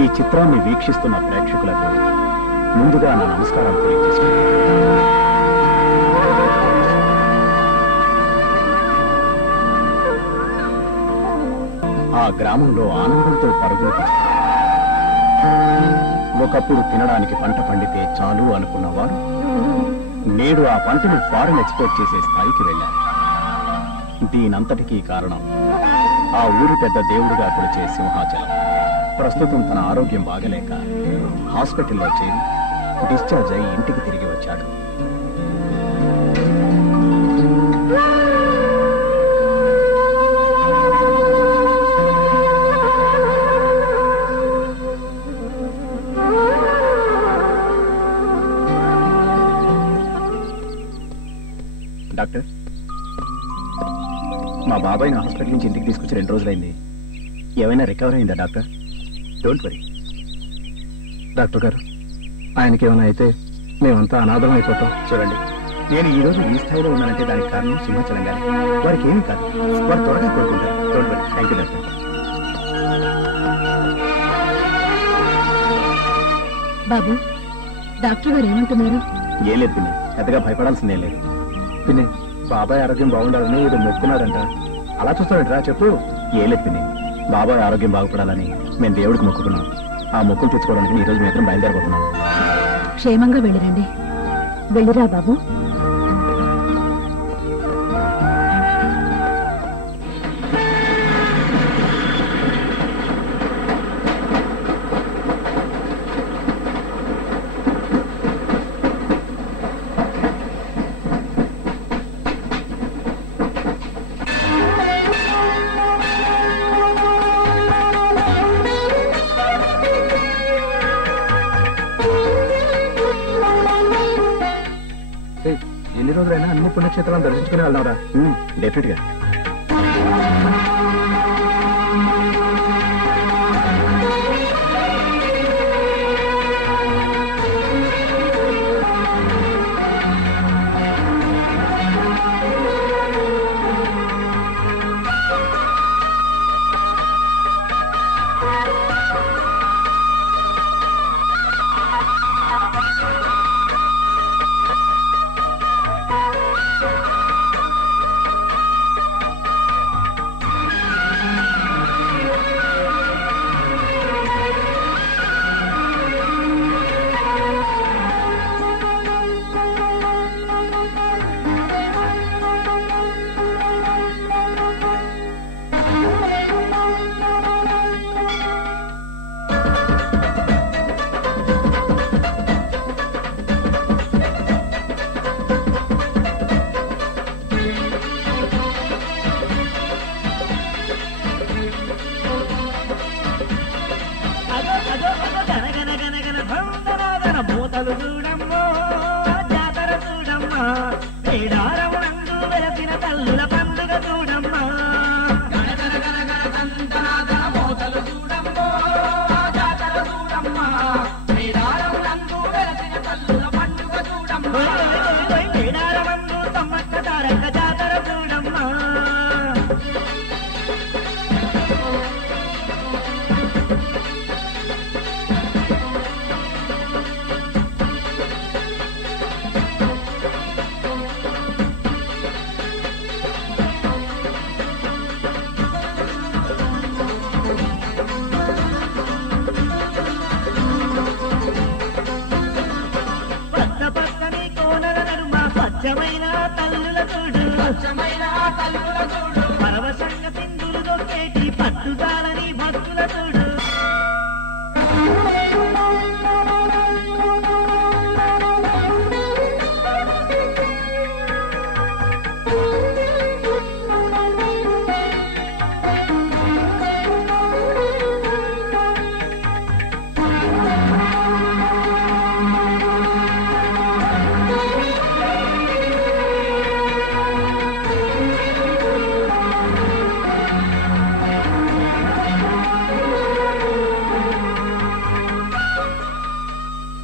ఈ చిత్రాన్ని వీక్షిస్తున్న ప్రేక్షకులకు ముందుగా నా నమస్కారాలు తెలియజేస్తున్నాను. ఆ గ్రామంలో ఆనందంతో పరుగులు తీస్తారు. ఒకప్పుడు తినడానికి పంట పండితే చాలు అనుకున్నవారు నేడు ఆ పంటను ఫారెన్ ఎక్స్పోర్ట్ చేసే స్థాయికి వెళ్లారు. దీనంతటికీ కారణం ఆ ఊరి పెద్ద దేవుడిగా కొలిచే సింహాచలం. ప్రస్తుతం తన ఆరోగ్యం బాగలేక హాస్పిటల్లో చేరి డిశ్చార్జ్ అయి ఇంటికి తిరిగి వచ్చాడు. డాక్టర్, మా బాబాయ్ని హాస్పిటల్ నుంచి ఇంటికి తీసుకొచ్చి 2 రోజులైంది. ఏమైనా రికవర్ అయిందా డాక్టర్? Don't worry. డాక్టర్ గారు, ఆయనకి ఏమైనా అయితే మేమంతా అనాథం అయిపోతాం. చూడండి, నేను ఈ రోజు ఈ స్థాయిలో ఉన్నానంటే దానికి కారణం సింహాచలం గారి. వారికి ఏమీ కాదు, వారు త్వరగా కోరుకుంటారు. Don't worry. Thank you doctor. Babu, doctor గారు ఏమంటున్నారు? ఏం లేదు పిన్ని, పెద్దగా భయపడాల్సిందే లేదు. పిన్ని, బాబాయ్ ఆరోగ్యం బాగుండాలని వీడు మొక్కున్నాడంట. అలా చూస్తాడంటరా, చెప్పు. ఏం లేదు పిన్ని, బాబాయ్ ఆరోగ్యం బాగుపడాలని మేము దేవుడికి మొక్కుకున్నాం. ఆ మొక్కులు తెచ్చుకోవడానికి ఈ రోజు మాత్రం బయలుదేరిపోతున్నాం. క్షేమంగా వెళ్ళిరండి. వెళ్ళిరా బాబు. ఎన్ని రోజులైనా అన్ని పుణ్యక్షేత్రాలను దర్శించుకుని వెళ్దాంరా. డెఫినెట్ గా.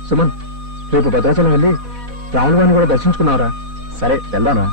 సుమన్, రేపు భద్రాచలం వెళ్ళి రాముల వారిని కూడా దర్శించుకున్నావురా? సరే, వెళ్దానా?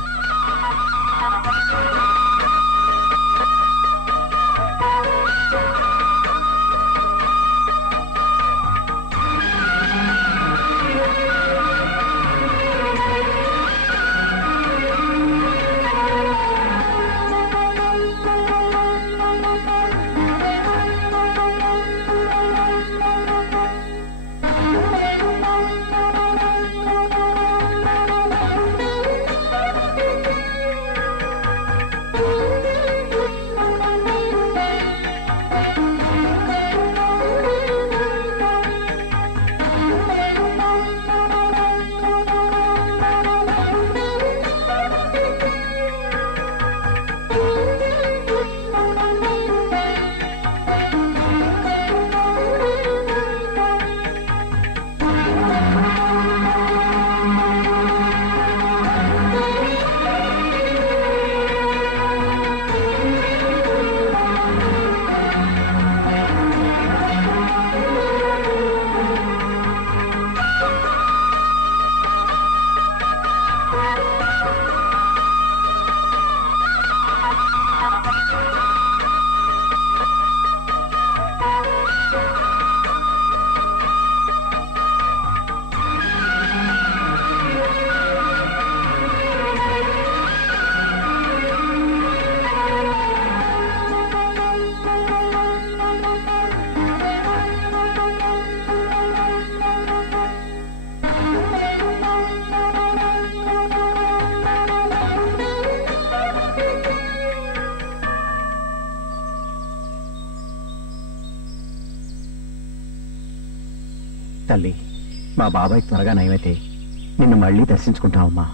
తల్లి, మా బాబాయ్ త్వరగా నయమైతే నిన్ను మళ్ళీ దర్శించుకుంటామమ్మా.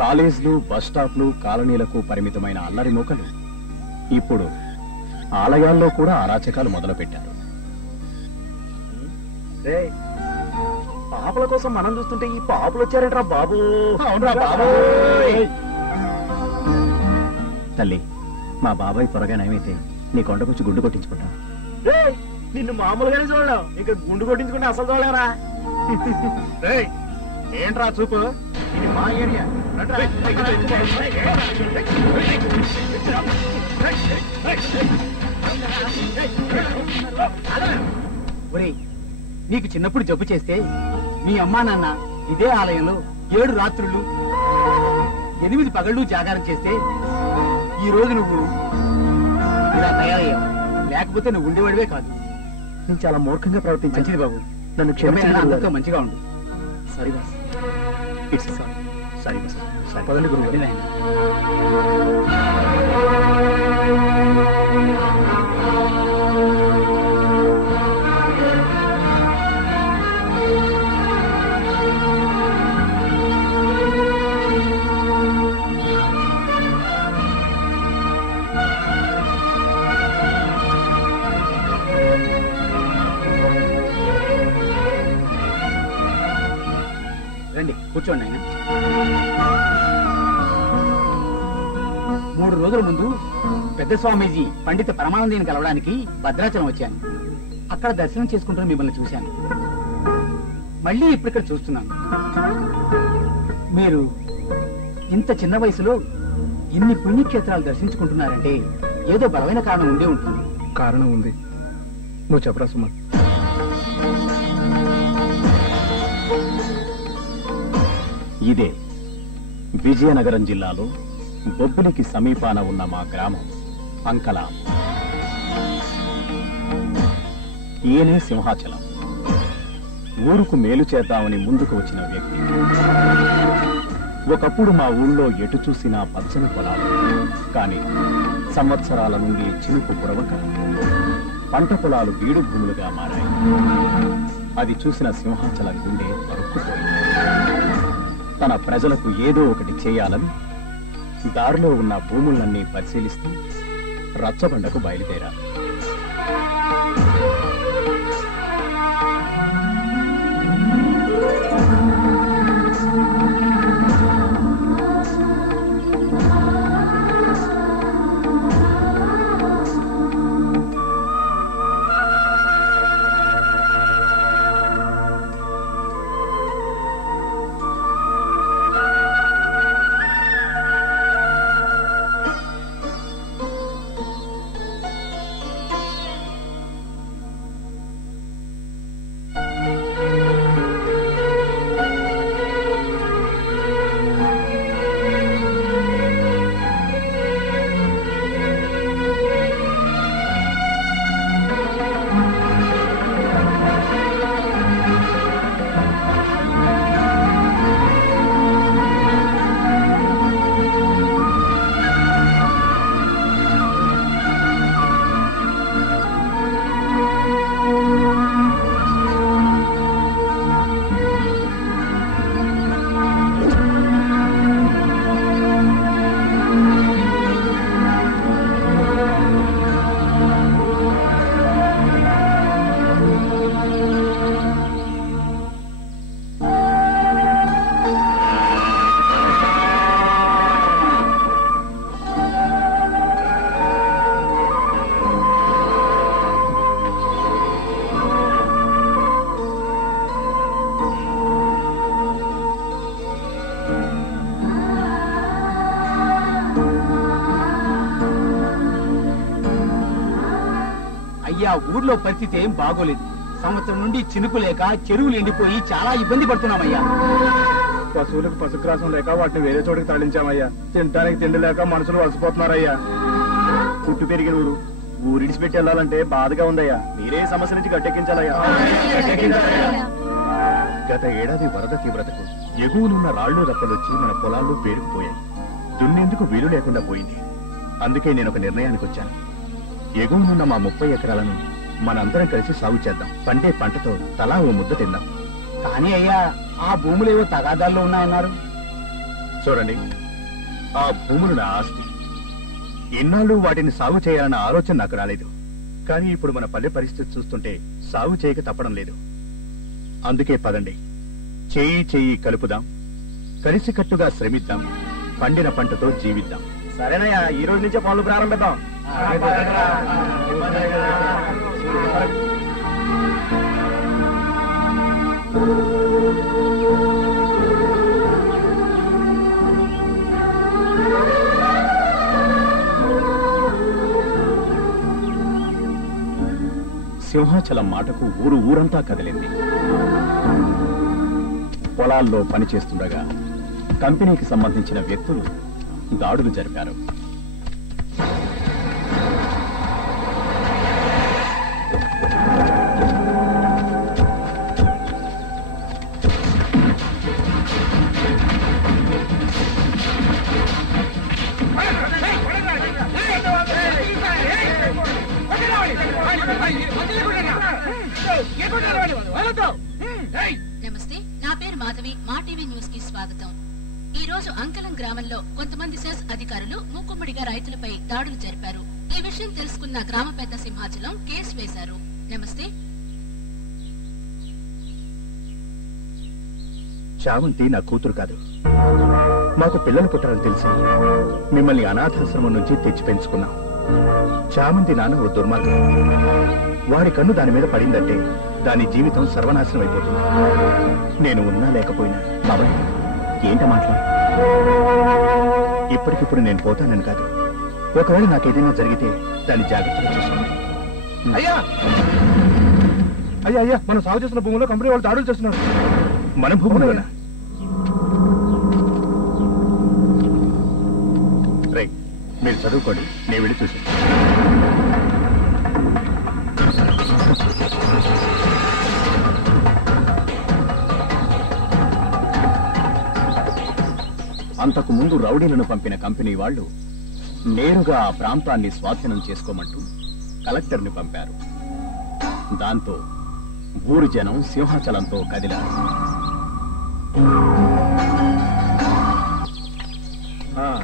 కాలేజీలు, బస్ స్టాప్లు, కాలనీలకు పరిమితమైన అల్లరి మూకలు ఇప్పుడు ఆలయాల్లో కూడా అరాచకాలు మొదలుపెట్టారు. పాపల కోసం మనం చూస్తుంటే ఈ పాపలు వచ్చారంట్రా బాబు. తల్లి, మా బాబాయ్ త్వరగా నయమైతే నీ కొండకొచ్చి గుండు కొట్టించుకుంటాం. నిన్ను మామూలుగానే చూడలేం, ఇంకా గుండు కొట్టించుకుంటే అసలు చూడలేరా? ఏంట్రా చూపు, ఇది మా ఏరియా. ఒరేయ్, నీకు చిన్నప్పుడు జబ్బు చేస్తే మీ అమ్మా నాన్న ఇదే ఆలయంలో 7 రాత్రులు 8 పగళ్ళు జాగారం చేస్తే ఈ రోజు నువ్వు ఇలా తయారయ్యావు. లేకపోతే నువ్వు ఉండేవాడివే కాదు. నేను చాలా మూర్ఖంగా ప్రవర్తించింది బాబు, నన్ను క్షమించండి. అందరితో మంచిగా ఉండు. సరే బాస్, ఇట్స్ సారీ. సరే బాస్, పదండి గురువు. రండి, కూర్చోండి ఆయన. 3 రోజుల ముందు పెద్ద స్వామీజీ పండిత పరమానందేని కలవడానికి భద్రాచలం వచ్చాను. అక్కడ దర్శనం చేసుకుంటూ మిమ్మల్ని చూశాను. మళ్ళీ ఇప్పుడు ఇక్కడ చూస్తున్నాను. మీరు ఇంత చిన్న వయసులో ఇన్ని పుణ్యక్షేత్రాలు దర్శించుకుంటున్నారంటే ఏదో బలమైన కారణం ఉండే ఉంటుంది. కారణం ఉంది, నువ్వు చెప్పరా సుమన్. ఇదే విజయనగరం జిల్లాలో బొబ్బిలికి సమీపాన ఉన్న మా గ్రామం అంకలాం. ఈయనే సింహాచలం. ఊరుకు మేలు చేద్దామని ముందుకు వచ్చిన వ్యక్తి. ఒకప్పుడు మా ఊళ్ళో ఎటు చూసినా పచ్చని పొలాలు, కానీ సంవత్సరాల నుండి చినుకు పుడవక పంట పొలాలు బీడు భూములుగా మారాయి. అది చూసిన సింహాచలం గుండె తరుక్కుపోయింది. తన ప్రజలకు ఏదో ఒకటి చేయాలని దారిలో ఉన్న భూములన్నీ పరిశీలిస్తూ రచ్చబండకు బయలుదేరారు. ఈ ఆ ఊర్లో పరిస్థితి ఏం బాగోలేదు. సంవత్సరం నుండి చినుకు లేక చెరువులు ఎండిపోయి చాలా ఇబ్బంది పడుతున్నామయ్యా. పశువులకు పశుగ్రాసం లేక వాటిని వేరే చోటుకి తరలించామయ్యా. తినడానికి తిండి లేక మనుషులు వలసిపోతున్నారయ్యా. పుట్టు పెరిగిన ఊరు ఊరిడిచిపెట్టి వెళ్ళాలంటే బాధగా ఉందయ్యా. మీరే సమస్య నుంచి గట్టెక్కించాలయ్యా. గత ఏడాది వరద తీవ్రతకు ఎగువనున్న రాళ్లు రప్పలొచ్చి మన పొలాల్లో పేరుకుపోయాయి. దున్నేందుకు వీలు లేకుండా పోయింది. అందుకే నేను ఒక నిర్ణయానికి వచ్చాను. ఎగువనున్న మా 30 ఎకరాలను మనందరం కలిసి సాగు చేద్దాం. పండే పంటతో తలా ఓ ముద్ద తిందాం. కానీ అయ్యా, ఆ భూములేవో తగాదాల్లో ఉన్నాయన్నారు. చూడండి, ఆ భూములు నా ఆస్తి. ఇన్నాళ్ళు వాటిని సాగు చేయాలన్న ఆలోచన నాకు రాలేదు. కానీ ఇప్పుడు మన పల్లె పరిస్థితి చూస్తుంటే సాగు చేయక తప్పడం లేదు. అందుకే పదండి, చేయి చేయి కలుపుదాం, కలిసికట్టుగా శ్రమిద్దాం, పండిన పంటతో జీవిద్దాం. సరేనయ్యా, ఈ రోజు నుంచే పనులు ప్రారంభిద్దాం. సింహాచలం మాటకు ఊరంతా కదిలింది. పొలాల్లో పనిచేస్తుండగా కంపెనీకి సంబంధించిన వ్యక్తులు దాడులు జరిపారు. నమస్తే, నా పేరు మాధవి. మా టీవీ న్యూస్ కి స్వాగతం. ఈ రోజు అంకలం గ్రామంలో కొంతమంది సెస్ అధికారులు మూకుమ్మడిగా రైతులపై దాడులు జరిపారు. ఈ విషయం తెలుసుకున్న గ్రామ పెద్ద సింహాచలం కేసు వేశారు. నమస్తే. చామంతి నా కూతురు కాదు. మాకు పిల్లలు పుట్టారని తెలిసి మిమ్మల్ని అనాథాశ్రమం నుంచి తెచ్చి పెంచుకున్నాం. చామంతి నాన్న ఓ దుర్మార్గం. వాడి కన్ను దాని మీద పడిందంటే దాని జీవితం సర్వనాశనం అయిపోతుంది. నేను ఉన్నా లేకపోయినా బాబాయ్ ఏంట మాట్లా ఇప్పటికిప్పుడు నేను పోతానని కాదు, ఒకవేళ నాకేదైనా జరిగితే దాన్ని జాగ్రత్తగా చూసుకోండి. అయ్యా అయ్యా అయ్యా, మనం సాగు చేస్తున్న భూములో కంపెనీ వాళ్ళు దాడులు చేస్తున్నారు. మన భూములోనా? రైట్, మీరు చదువుకోండి, నేను వెళ్ళి చూసి. అంతకు ముందు రౌడీలను పంపిన కంపెనీ వాళ్ళు నేరుగా ఆ ప్రాంతాన్ని స్వాధీనం చేసుకోమంటూ కలెక్టర్ని పంపారు. దాంతో ఊరు జనం సింహాచలంతో కదిలారు.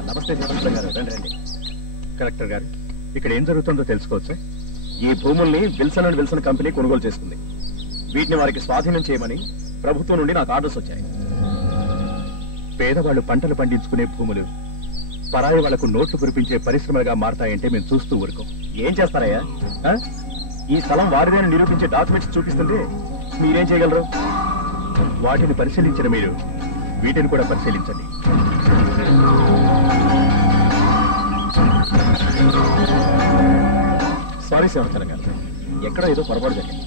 నమస్తే కలెక్టర్ గారు, రండి రండి. కలెక్టర్ గారు, ఇక్కడ ఏం జరుగుతుందో తెలుసుకోవచ్చా? ఈ భూముల్ని విల్సన్ అండ్ విల్సన్ కంపెనీ కొనుగోలు చేస్తుంది. వీటిని వారికి స్వాధీనం చేయమని ప్రభుత్వం నుండి నాకు ఆర్డర్స్ వచ్చాయి. పేదవాళ్లు పంటలు పండించుకునే భూములు పరాయి వాళ్లకు నోట్లు కురిపించే పరిశ్రమలుగా మారతాయంటే మేము చూస్తూ ఊరుకోం. ఏం చేస్తారయ్యా? ఈ స్థలం వారిదేని నిరూపించే డాక్యుమెంట్స్ చూపిస్తుంటే మీరేం చేయగలరు? వాటిని పరిశీలించిన మీరు వీటిని కూడా పరిశీలించండి. సారీ సింహాచలం గారు, ఎక్కడో ఏదో పొరపాటు జరిగింది.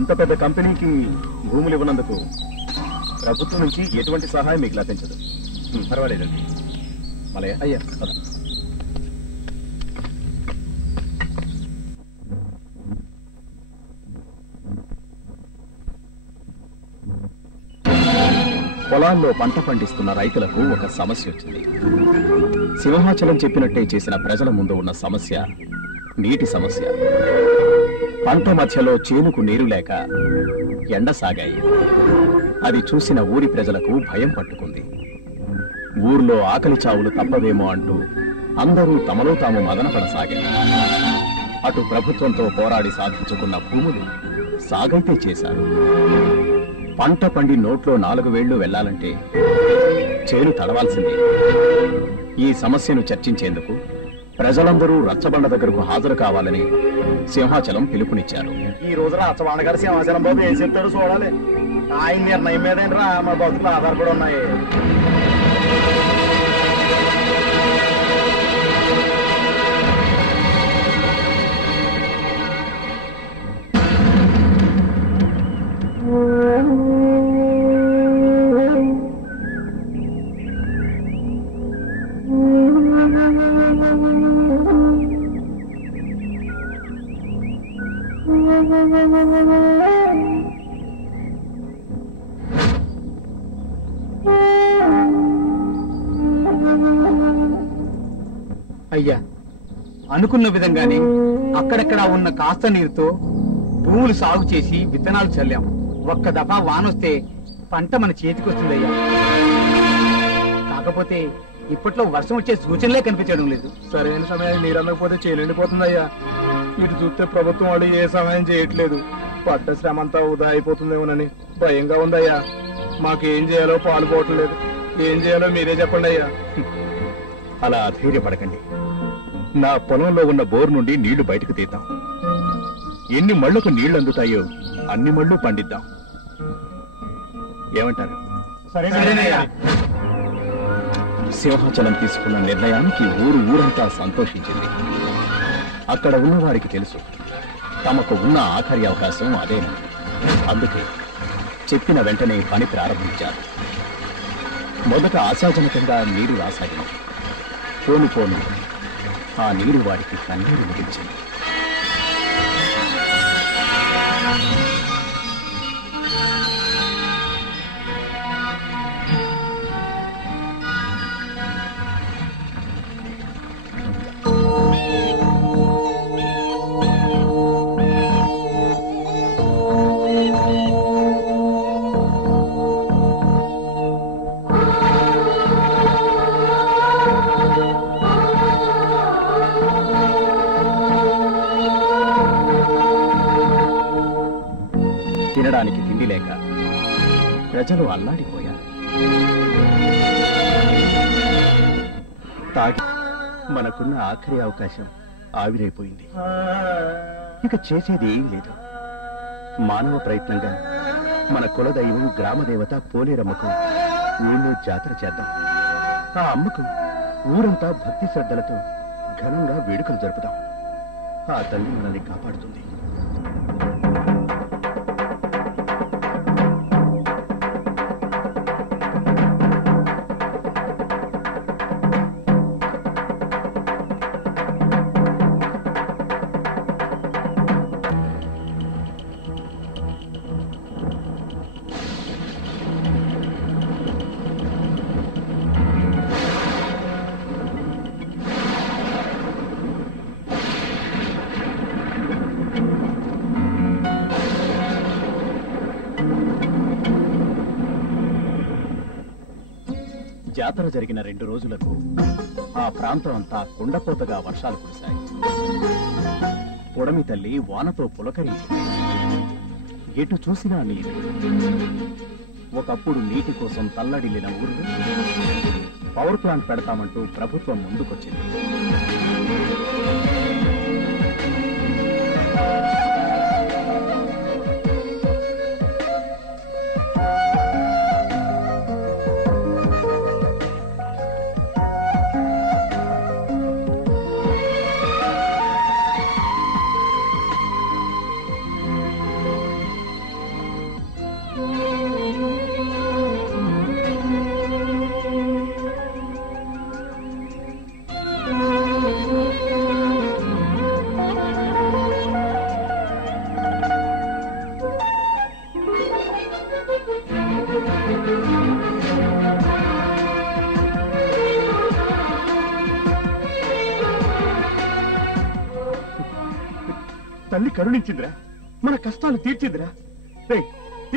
ఇంత పెద్ద కంపెనీకి భూములు ఇవ్వనందుకు ప్రభుత్వం నుంచి ఎటువంటి సహాయం మీకు లభించదు. పర్వాలేదండి. మలయ అయ్యా, పొలాల్లో పంట పండిస్తున్న రైతులకు ఒక సమస్య వచ్చింది. సింహాచలం చెప్పినట్టే చేసిన ప్రజల ముందు ఉన్న సమస్య నీటి సమస్య. పంట మధ్యలో చేనుకు నీరు లేక ఎండ సాగాయి. అది చూసిన ఊరి ప్రజలకు భయం పట్టుకుంది. ఊర్లో ఆకలి చావులు తప్పవేమో అంటూ అందరూ తమలో తాము మదనపడసాగారు. అటు ప్రభుత్వంతో పోరాడి సాధించుకున్న భూములు సాగైతే చేశారు. పంట పండి నోట్లో 4 వేళ్లు వెళ్లాలంటే చేను తడవాల్సిందే. ఈ సమస్యను చర్చించేందుకు ప్రజలందరూ రచ్చబండ దగ్గరకు హాజరు కావాలని సింహాచలం పిలుపునిచ్చారు. ఈ రోజున రచ్చబండ గారు సింహాచలం బాబు ఏం చెప్తాడో చూడాలి. ఆయన నిర్ణయం మీదేనరా మా బతుకులు ఆధారపడి ఉన్నాయి. అయ్యా, అనుకున్న విధంగానే అక్కడక్కడ ఉన్న కాస్త నీరుతో భూములు సాగు చేసి విత్తనాలు చల్లాం. ఒక్క దఫా వానొస్తే పంట మన చేతికొస్తుందయ్యా. కాకపోతే ఇప్పట్లో వర్షం వచ్చే సూచనలే కనిపించడం లేదు. సరైన సమయానికి నీరు అందకపోతే చేయండిపోతుందయ్యా. ఇటు చూస్తే ప్రభుత్వం వాళ్ళు ఏ సహాయం చేయట్లేదు. పడ్డ శ్రమ అంతా వృధా అయిపోతుందేమోనని భయంగా ఉందయ్యా. మాకేం చేయాలో పాలుపోవట్లేదు. ఏం చేయాలో మీరే చెప్పండి అయ్యా. అలా అధైర్యపడకండి. నా పొలంలో ఉన్న బోర్ నుండి నీళ్లు బయటకు తీద్దాం. ఎన్ని మళ్లకు నీళ్లు అందుతాయో అన్ని మళ్ళు పండిద్దాం. ఏమంటారు? సరేనయ్యా. సింహాచలం తీసుకున్న నిర్ణయానికి ఊరంతా సంతోషించింది. అక్కడ ఉన్నవారికి తెలుసు తమకు ఉన్న ఆఖరి అవకాశం అదేనని. అందుకే చెప్పిన వెంటనే పని ప్రారంభించారు. మొదట ఆశాజనకంగా నీరు రాసాగిన పోను పోను ఆ నీరు వారికి కన్నీరు మిగిల్చింది. తినడానికి తిండి లేక ప్రజలు అల్లాడిపోయారు. తాగి మనకున్న ఆఖరి అవకాశం ఆవిరైపోయింది. ఇక చేసేది ఏం లేదు. మానవ ప్రయత్నంగా మన కులదైవం గ్రామదేవత పోలేరమ్మకు ఊళ్ళో జాతర చేద్దాం. ఆ అమ్మకు ఊరంతా భక్తి శ్రద్ధలతో ఘనంగా వేడుకలు జరుపుదాం. ఆ తల్లి మనల్ని కాపాడుతుంది. జాతర జరిగిన 2 రోజులకు ఆ ప్రాంతం అంతా కుండపోతగా వర్షాలు కురిశాయి. పొడమి తల్లి వానతో పులకరించింది. ఎటు చూసినా నీరు. ఒకప్పుడు నీటి కోసం తల్లడిల్లిన ఊరు పవర్ ప్లాంట్ పెడతామంటూ ప్రభుత్వం ముందుకొచ్చింది. తల్లి కరుణించిందిరా. మన కష్టాలు తీర్చిందిరా.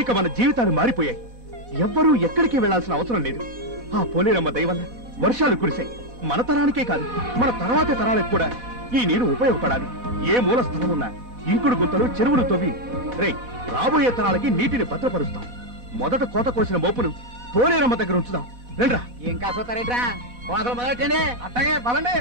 ఇక మన జీవితాలు మారిపోయాయి. ఎవ్వరూ ఎక్కడికి వెళ్లాల్సిన అవసరం లేదు. ఆ పోలేరమ్మ దయ వల్ల వర్షాలు కురిశాయి. మన తరానికే కాదు, మన తర్వాతి తరాలకు కూడా ఈ నీరు ఉపయోగపడాలి. ఏ మూల స్థలం ఉన్నా ఇంకుడు గుంతలు, చెరువులు తవ్వి రాబోయే తరాలకి నీటిని భద్రపరుస్తాం. మొదట కోత కోసిన మోపును పోలేరమ్మ దగ్గర ఉంచుదాం. రండ్రా. ఏం కాకపోతారేట్రా? కోతలు మొదలెట్టేనే. అట్టగే పదండి.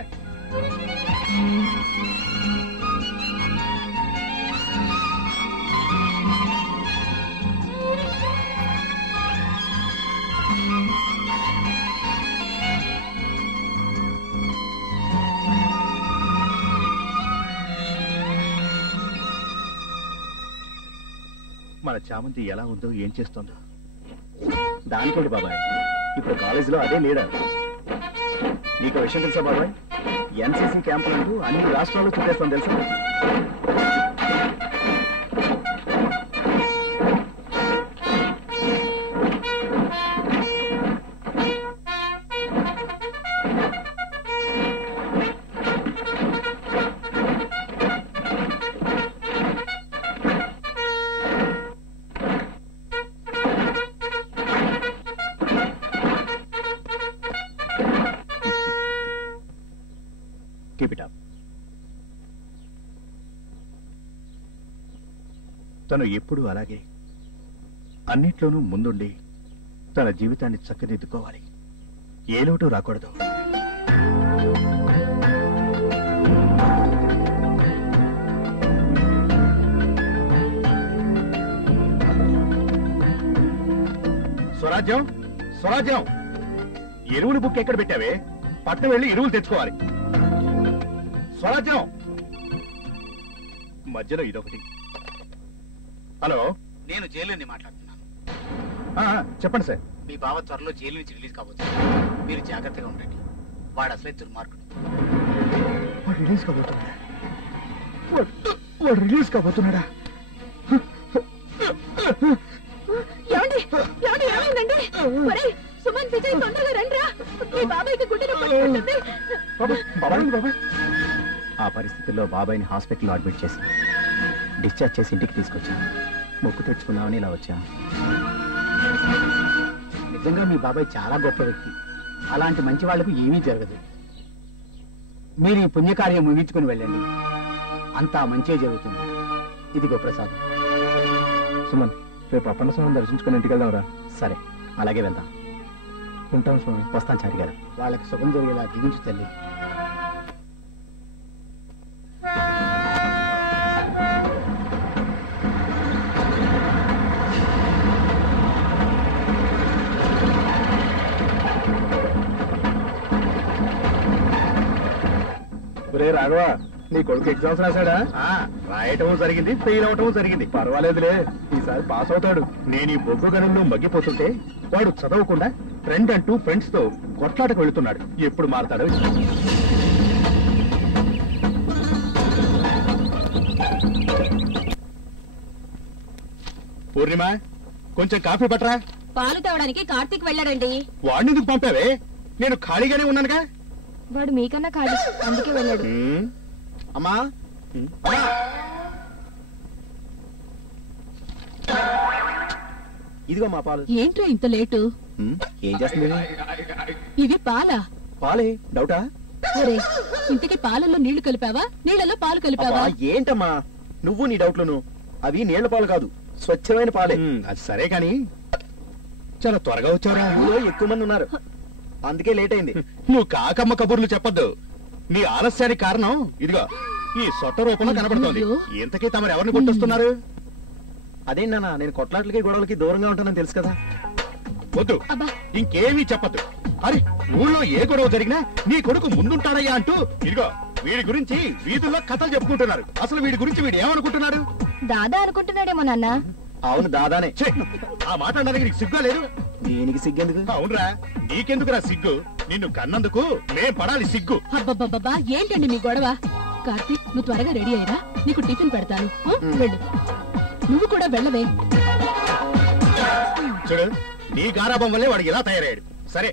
మన చామంతి ఎలా ఉందో, ఏం చేస్తుందో దానికోండి బాబాయ్. ఇప్పుడు కాలేజీలో అదే లీడర్. నీకు విషయం తెలుసా బాబాయ్? ఎన్సీసీ క్యాంపులంటూ అన్ని రాష్ట్రాలు చుట్టేస్తాం తెలుసా? తను ఎప్పుడూ అలాగే అన్నిట్లోనూ ముందుండి తన జీవితాన్ని చక్కదిద్దుకోవాలి. ఏ లోటు రాకూడదు. స్వరాజ్యం, స్వరాజ్యం, ఎరువుల బుక్ ఎక్కడ పెట్టావే? పట్నం వెళ్ళి ఎరువులు తెచ్చుకోవాలి. స్వరాజ్యం, మధ్యలో ఇదొకటి. హలో, నేను జైలు నుండి మాట్లాడుతున్నాను. చెప్పండి సార్. మీ బావ త్వరలో జైలు నుంచి రిలీజ్ కాబోతుంది. మీరు జాగ్రత్తగా ఉండండి. వాడు అసలే దుర్మార్గుడు. వాడు రిలీజ్ కాబోతున్నాడా? వాడు రిలీజ్ కాబోతున్నాడా? ఏమైందండి? సుమన్, విజయ్, తొందరగా రండిరా. మీ బాబాయ్కి గుండె నొప్పి ఉంటుంది. ఆ పరిస్థితుల్లో బాబాయ్ని హాస్పిటల్లో అడ్మిట్ చేసి డిశ్చార్జ్ చేసి ఇంటికి తీసుకొచ్చాను. మొక్కు తెచ్చుకున్నామని ఇలా వచ్చాను. నిజంగా మీ బాబాయ్ చాలా గొప్ప వ్యక్తి. అలాంటి మంచి వాళ్లకు ఏమీ జరగదు. మీరు ఈ పుణ్యకార్యం ముగించుకుని వెళ్ళండి. అంతా మంచే జరుగుతుంది. ఇదిగో ప్రసాదం. సుమన్, రేపు అప్పన్న స్వామిని దర్శించుకుని ఇంటికి వెళ్దాంరా. సరే, అలాగే వెళ్దాం. ఉంటాను స్వామి. వస్తాను చారి గారు. వాళ్ళకి శుభం జరిగేలా దీవించు తల్లి. రే రాఘవ, నీ కొడుకు ఎగ్జామ్స్ రాశాడా? రాయటం జరిగింది, ఫెయిల్ అవటం జరిగింది. పర్వాలేదులే, ఈసారి పాస్ అవుతాడు. నేను ఈ బొగ్గు గనుల్లో మగ్గిపోతుంటే వాడు చదవకుండా ఫ్రెండ్ అంటూ ఫ్రెండ్స్ తో కొట్లాటకు వెళుతున్నాడు. ఎప్పుడు మారతాడో. పూర్ణిమ, కొంచెం కాఫీ పట్టరా. పాలు తేవడానికి కార్తీక్ వెళ్ళాడండి. వాడిని ఎందుకు పంపావే? నేను ఖాళీగానే ఉన్నానుగా. వాడు మీకన్నా ఖాళీ, అందుకే వెళ్ళాడు. అమ్మా, ఇదిగో మా పాలు. ఏంట్రా ఇంత లేటు? ఏం చేస్తుంది? ఇవి పాలా? పాలే. డౌటా? ఒరే, ఇంతకీ పాలల్లో నీళ్లు కలిపావా, నీళ్లలో పాలు కలిపావా? ఏంటమ్మా నువ్వు నీ డౌట్లను? అవి నీళ్ల పాలు కాదు, స్వచ్ఛమైన పాలే. అది సరే కాని చాలా త్వరగా వచ్చావురా. ఊళ్ళో ఎక్కువ మంది ఉన్నారు, అందుకే లేట్ అయింది. నువ్వు కాకమ్మ కబుర్లు చెప్పొద్దు. నీ ఆలస్యానికి కారణం ఇదిగో ఈ సొట్ట రూపంలో కనబడుతోంది. ఇంతకీ తమరు ఎవరిని కొట్టొస్తున్నారు? అదేంటన్నా, నేను కొట్లాట్లకి గొడవలకి దూరంగా ఉంటానని తెలుసు కదా. వద్దు, ఇంకేమీ చెప్పద్దు. అరే, ఊళ్ళో ఏ గొడవ జరిగినా నీ కొడుకు ముందుంటాడయ్యా అంటూ ఇదిగో వీడి గురించి వీధుల్లో కథలు చెప్పుకుంటున్నారు. అసలు వీడి గురించి వీడు ఏమనుకుంటున్నాడు? దాదా అనుకుంటున్నాడేమో నాన్న. అవును, దాదానే. ఆ మాట అనడానికి నీకు సిగ్గా లేదు? దీనికి సిగ్గెందుకు? అవునరా, నీకెందుకురా సిగ్గు? నిన్ను కన్నందుకు మేం పడాలి సిగ్గు. అబ్బబ్బబ్బా, ఏంటండి మీ గొడవ? కార్తీక్, నువ్వు త్వరగా రెడీ అయ్యరా, నీకు టిఫిన్ పెడతాను. వెళ్ళు. నువ్వు కూడా వెళ్ళవే. చూడు, నీ గారాబం వల్లే వాడికి ఇలా తయారయ్యాడు. సరే,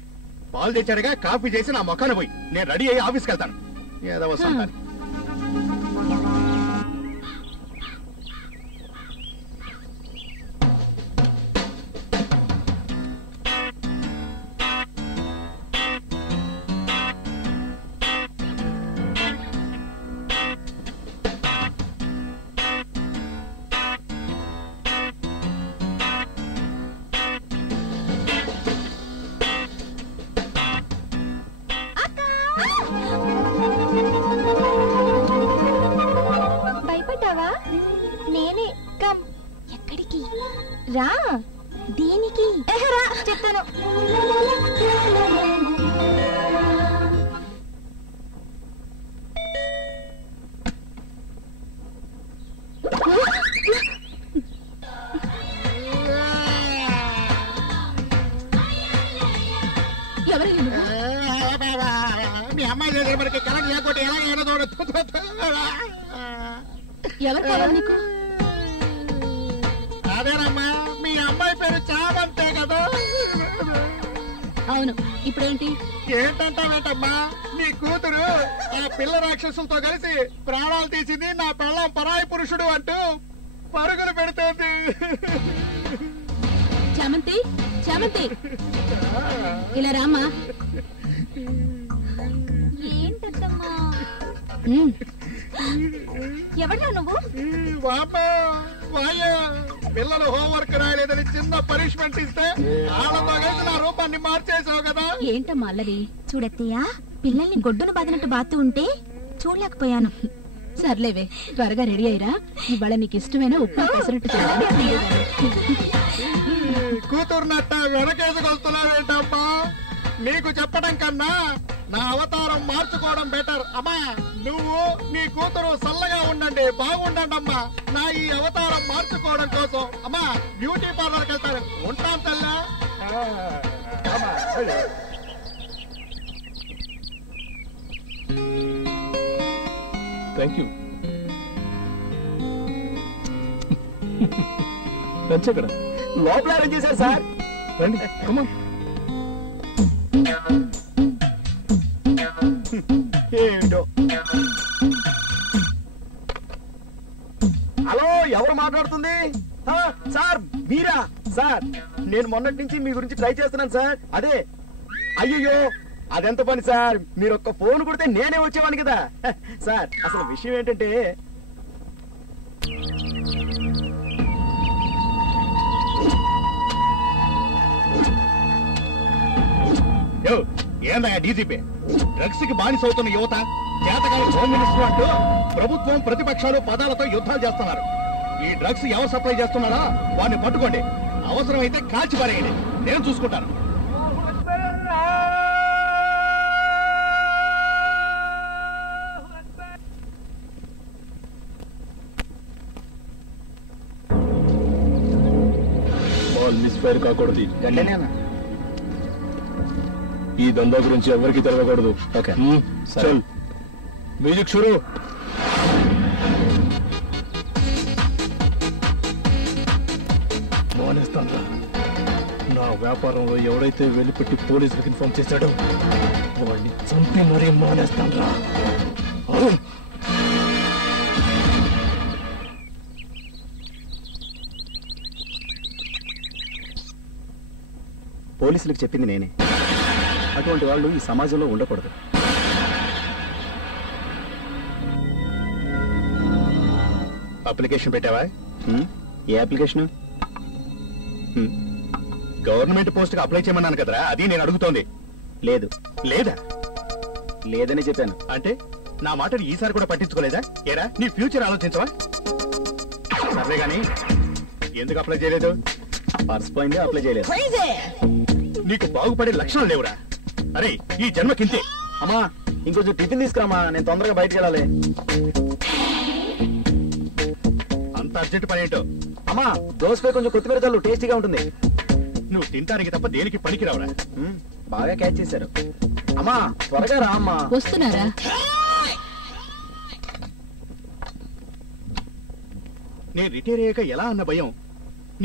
పాలు తెచ్చాడుగా, కాఫీ చేసి నా మొక్కన పోయి నేను రెడీ అయ్యి ఆఫీస్కి వెళ్తాను. ఏదో వస్తాను. భయపడ్డావా? నేనే. కమ్. ఎక్కడికి? రా. దేనికి? రా చెప్తాను. ఎవరైనా మీ అమ్మాయి దగ్గర మనకి కరెంట్ లేకపోతే ఎలాగైనా చూడొచ్చు. ఎవరు కావాలి నీకు? అదేనమ్మా, మీ అమ్మాయి పేరు చామంతే కదా. అవును, ఇప్పుడేంటి? ఏంటంటావేంటమ్మా, నీ కూతురు ఆ పిల్ల రాక్షసులతో కలిసి ప్రాణాలు తీసింది, నా పెళ్ళం పరాయి పురుషుడు అంటూ పరుగులు పెడుతోంది. చామంతి, చామంతి, ఇలా రామ్మా. ఏంటమ్మా? ఎవడ్రా నువ్వు? పిల్లలు హోంవర్క్ రాయలేదని చిన్న పనిష్మెంట్ ఇస్తే ఆడతో కలిసి నా రూపాన్ని మార్చేసావు కదా. ఏంటమ్మా అల్లరి? చూడత్తయ్యా, పిల్లల్ని గొడ్డును బాదినట్టు బాతూ ఉంటే చూడలేకపోయాను. సర్లేవే, త్వరగా రెడీ అయ్యిరా. ఇవాళ నీకు ఇష్టమైన ఉప్మా పెసరట్టు చేయాలి. కూతురునట్ట వెనకేసుకొస్తున్నావేంటమ్మా? నీకు చెప్పడం కన్నా నా అవతారం మార్చుకోవడం బెటర్. అమ్మా, నువ్వు నీ కూతురు చల్లగా ఉండండి, బాగుండండి అమ్మా. నా ఈ అవతారం మార్చుకోవడం కోసం అమ్మా బ్యూటీ పార్లర్కి వెళ్తాను. ఉంటాను తల్లా. Thank you. లంచక్కడ లోపల అరేంజ్ చేశారు సార్. రండి, కమాన్. ఏంటో. హలో, ఎవరు మాట్లాడుతుంది? సార్ మీరా? సార్ నేను మొన్నటి నుంచి మీ గురించి ట్రై చేస్తున్నాను సార్. అదే, అయ్యో అదెంత పని సార్, మీరు ఒక్క ఫోన్ కొడితే నేనే వచ్చేవాడిని కదా. సార్ అసలు విషయం ఏంటంటే, ఏందయ్యా డీజీపీ? డ్రగ్స్ కి బానిస అవుతున్న యువత చేతకాని హోమ్ మినిస్టర్ అంటూ ప్రభుత్వం ప్రతిపక్షాలు పదాలతో యుద్ధాలు చేస్తున్నారు. ఈ డ్రగ్స్ ఎవరు సప్లై చేస్తున్నారా వాడిని పట్టుకోండి, అవసరమైతే కాల్చి పారేయండి, నేను చూసుకుంటాను. బాల్ మిస్ఫైర్ కాకూడదు. ఈ దందా గురించి ఎవరికి తెలియకూడదు. ఓకే, చల్ మ్యూజిక్ షురూ. మానేస్తాను. నా వ్యాపారంలో ఎవడైతే వెలిపెట్టి పోలీసులకు ఇన్ఫార్మ్ చేశాడో వాడిని చంపి మరీ మానేస్తాను. పోలీసులకు చెప్పింది నేనే. అటువంటి వాళ్ళు ఈ సమాజంలో ఉండకూడదు. అప్లికేషన్ పెట్టావా? ఏ అప్లికేషన్? గవర్నమెంట్ పోస్ట్ కి అప్లై చేయమన్నాను కదరా, అది నేను అడుగుతోంది. లేదు. లేదా? లేదని చెప్పాను. అంటే నా మాటని ఈసారి కూడా పట్టించుకోలేదా? ఏరా, నీ ఫ్యూచర్ ఆలోచించవా? సర్లే గాని ఎందుకు అప్లై చేయలేదు? పర్స్ పోయింది, అప్లై చేయలేదు. నీకు బాగుపడే లక్షణాలు లేవురా. అరే, ఈ జన్మకింతే. అమ్మా, ఇంకొంచెం టిఫిన్ తీసుకురామా, నేను తొందరగా బయటకు వెళ్ళాలి. అంత అర్జెంట్ పని ఏంటో? అమ్మా, దోసపై కొంచెం కొత్తిమీర చల్లు, టేస్టీగా ఉంటుంది. నువ్వు తింటానికి తప్ప దేనికి పనికి రావురా. బాగా క్యాచ్ చేశారు. అమ్మా, త్వరగా రా అమ్మా. వస్తున్నారా? నేను రిటైర్ అయ్యాక ఎలా అన్న భయం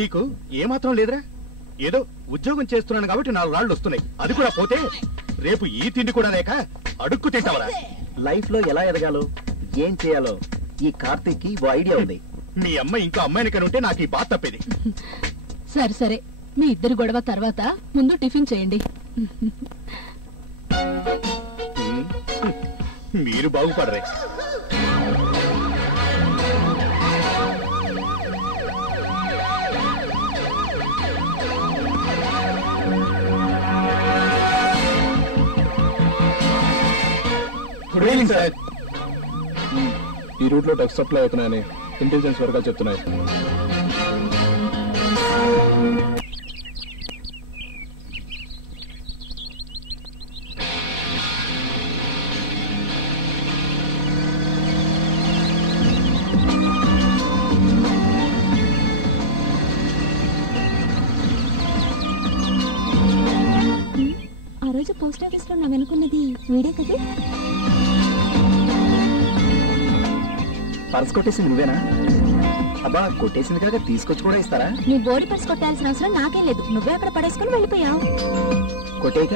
నీకు ఏమాత్రం లేదురా? ఏదో ఉద్యోగం చేస్తున్నాను కాబట్టి 4 రాళ్లు వస్తున్నాయి, అది కూడా పోతే రేపు ఈ తిండి కూడా లేక అడుక్కు తింటావరా? లైఫ్ లో ఎలా ఎదగాలో, ఏం చేయాలో ఈ కార్తీక్ కి ఓ ఐడియా ఉంది. మీ అమ్మ ఇంకో అమ్మాయిని కనుంటే నాకు ఈ బాధ తప్పేది. సరే సరే, మీ ఇద్దరు గొడవ తర్వాత ముందు టిఫిన్ చేయండి. మీరు బాగుపడరే. Good evening sir. ఈ రూట్ లో డ్రగ్స్ సప్లై అవుతున్నాయని ఇంటెలిజెన్స్ వర్గాలు చెప్తున్నాయి. ఆ రోజు పోస్ట్ ఆఫీస్ లో నా వెనుకున్నది వీడే కదా? పర్స్ కొట్టేసింది నువ్వేనా? అబ్బా, కొట్టేసింది కాక తీసుకొచ్చి కూడా ఇస్తారా? నీ బోర్డు పర్స్ కొట్టాల్సిన అవసరం నాకే లేదు, నువ్వే అక్కడ పడేసుకుని వెళ్ళిపోయావు. కొట్టేయక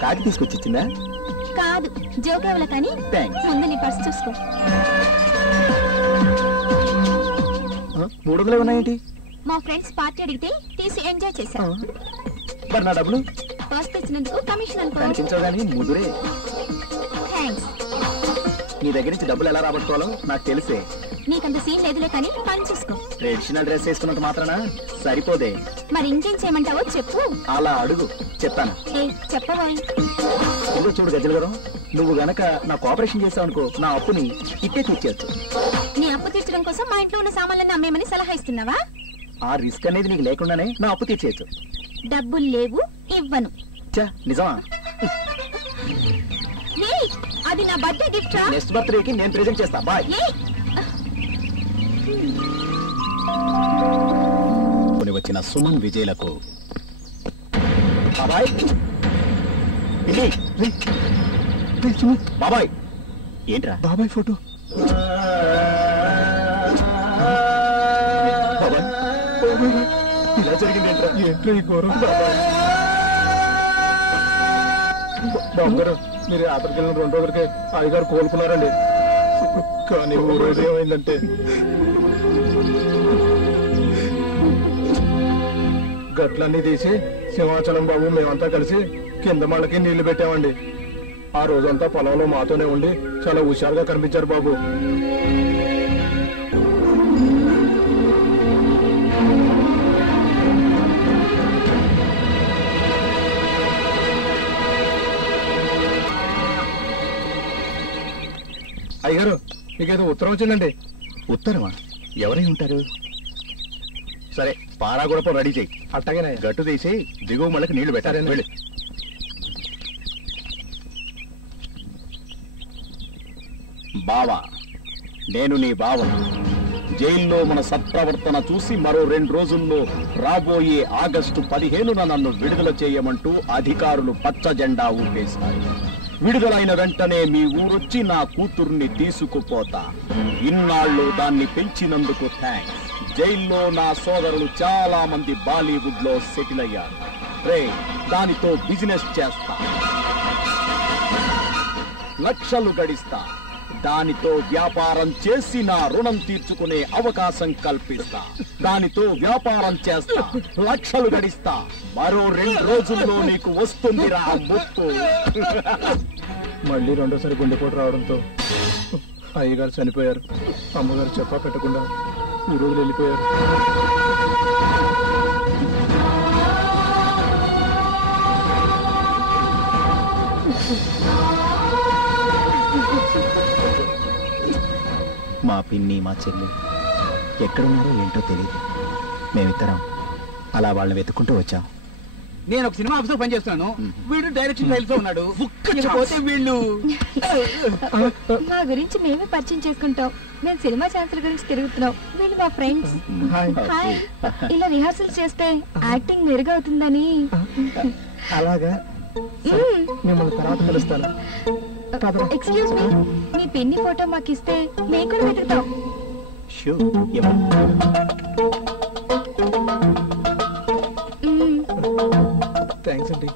కాకి తీసుకొచ్చి ఇచ్చిందా? కాదు, జోకేవల. కానీ ముందు నీ పర్స్ చూసుకో. 300 ఉన్నాయేంటి? మా ఫ్రెండ్స్ పార్టీ అడిగితే తీసి ఎంజాయ్ చేశాను. మరి నా డబ్బులు? పర్స్ తెచ్చినందుకు కమిషన్ అనుకో. కనిపించవు కానీ ముదురే. థ్యాంక్స్. నీ దగ్గర నుంచి డబ్బులు ఎలా రాబట్టుకోవాలో నాకు తెలిసే. నీకంత సీన్ లేదులే కానీ పని చూసుకో. ట్రెడిషనల్ డ్రెస్ వేసుకున్నంత మాత్రాన సరిపోదే. మరి ఇంకేం చేయమంటావో చెప్పు. అలా అడుగు, చెప్తాను. చెప్పవా? ఇల్లు చూడు గజ్జల గారు, నువ్వు గనక నాకు ఆపరేషన్ చేసావు అనుకో, నా అప్పుని ఇట్టే తీర్చేయచ్చు. నీ అప్పు తీర్చడం కోసం మా ఇంట్లో ఉన్న సామాన్లన్నీ అమ్మేమని సలహా ఇస్తున్నావా? ఆ రిస్క్ అనేది నీకు లేకుండానే నా అప్పు తీర్చేయచ్చు. డబ్బులు లేవు, ఇవ్వను. నిజమా? అది నా బర్త్డే గిఫ్ట్. నెక్స్ట్ బర్త్డేకి నేను ప్రెజెంట్ చేస్తా. బాయ్. వచ్చిన సుమన్ విజయ్లకు బాబాయ్, బాబాయ్ ఏంట్రా? బాబాయ్ ఫోటో. బాబాయ్ ఇలా జరిగింది ఏంట్రా? ఏంట్రా ఈ ఘోరం? బాబు గారు, మీరు యాత్రకి వెళ్ళిన 2 రోజులకి అయ్యగారు కోలుకున్నారండి. కానీ 3 రోజు ఏమైందంటే గట్లన్నీ తీసి సింహాచలం బాబు మేమంతా కలిసి కింద మళ్ళకి నీళ్లు పెట్టామండి. ఆ రోజంతా పొలంలో మాతోనే ఉండి చాలా హుషారుగా కనిపించారు బాబు. అయ్యగారు, మీకేదో ఉత్తరం వచ్చిందండి. ఉత్తరమా? ఎవరై ఉంటారు? సరే, పారా కూడా రెడీ చేయి. అట్టగానే గట్టు తీసి దిగువ మళ్ళకి నీళ్లు పెట్టారు. వెళ్ళి. బావా, నేను నీ బావను. జైల్లో మన సత్ప్రవర్తన చూసి మరో 2 రోజుల్లో రాబోయే ఆగస్టు 15న నన్ను విడుదల చేయమంటూ అధికారులు పచ్చ జెండా ఊపేశారు. విడుదలైన వెంటనే మీ ఊరొచ్చి నా కూతుర్ని తీసుకుపోతా. ఇన్నాళ్ళు దాన్ని పెంచినందుకు థ్యాంక్స్. జైల్లో నా సోదరులు చాలా మంది బాలీవుడ్ లో సెటిల్ అయ్యారు. రే, దానితో బిజినెస్ చేస్తా, లక్షలు గడిస్తా. దానితో వ్యాపారం చేసి నా రుణం తీర్చుకునే అవకాశం కల్పిస్తా. దానితో వ్యాపారం చేస్తా, లక్షలు గడిస్తా. మరో 2 రోజుల్లో నీకు వస్తుందిరా ముప్పు. మళ్ళీ రెండోసారి గుండెపోటు రావడంతో అయ్యగారు చనిపోయారు. అమ్మగారు చెప్పా పెట్టకుండా 3 రోజులు వెళ్ళిపోయారు. మా పిన్ని, మా చెల్లి ఎక్కడున్నారో ఏంటో తెలియదు. మేమిద్దరం అలా వాళ్ళని వెతుక్కుంటూ వచ్చాం. నేను ఒక సినిమా ఆఫీస్ లో పనిచేస్తున్నాను. వీడు డైరెక్షన్ ఫైల్స్ లో ఉన్నాడు. పోతే వీళ్ళు మా గురించి మేమే పరిచయం చేసుకుంటాం. మేము సినిమా ఛాన్సుల గురించి తిరుగుతున్నాం. వీళ్ళు మా ఫ్రెండ్స్. హాయ్. ఇలా రిహార్సల్ చేస్తే యాక్టింగ్ మెరుగవుతుందని. అలాగా, మిమ్మల్ని తర్వాత కలుస్తాను. ఎక్స్క్యూజ్ మీ, మీ పిన్ని ఫోటో మాకు ఇస్తే మేము కూడా వెతుకుతాం. థ్యాంక్స్ అండి.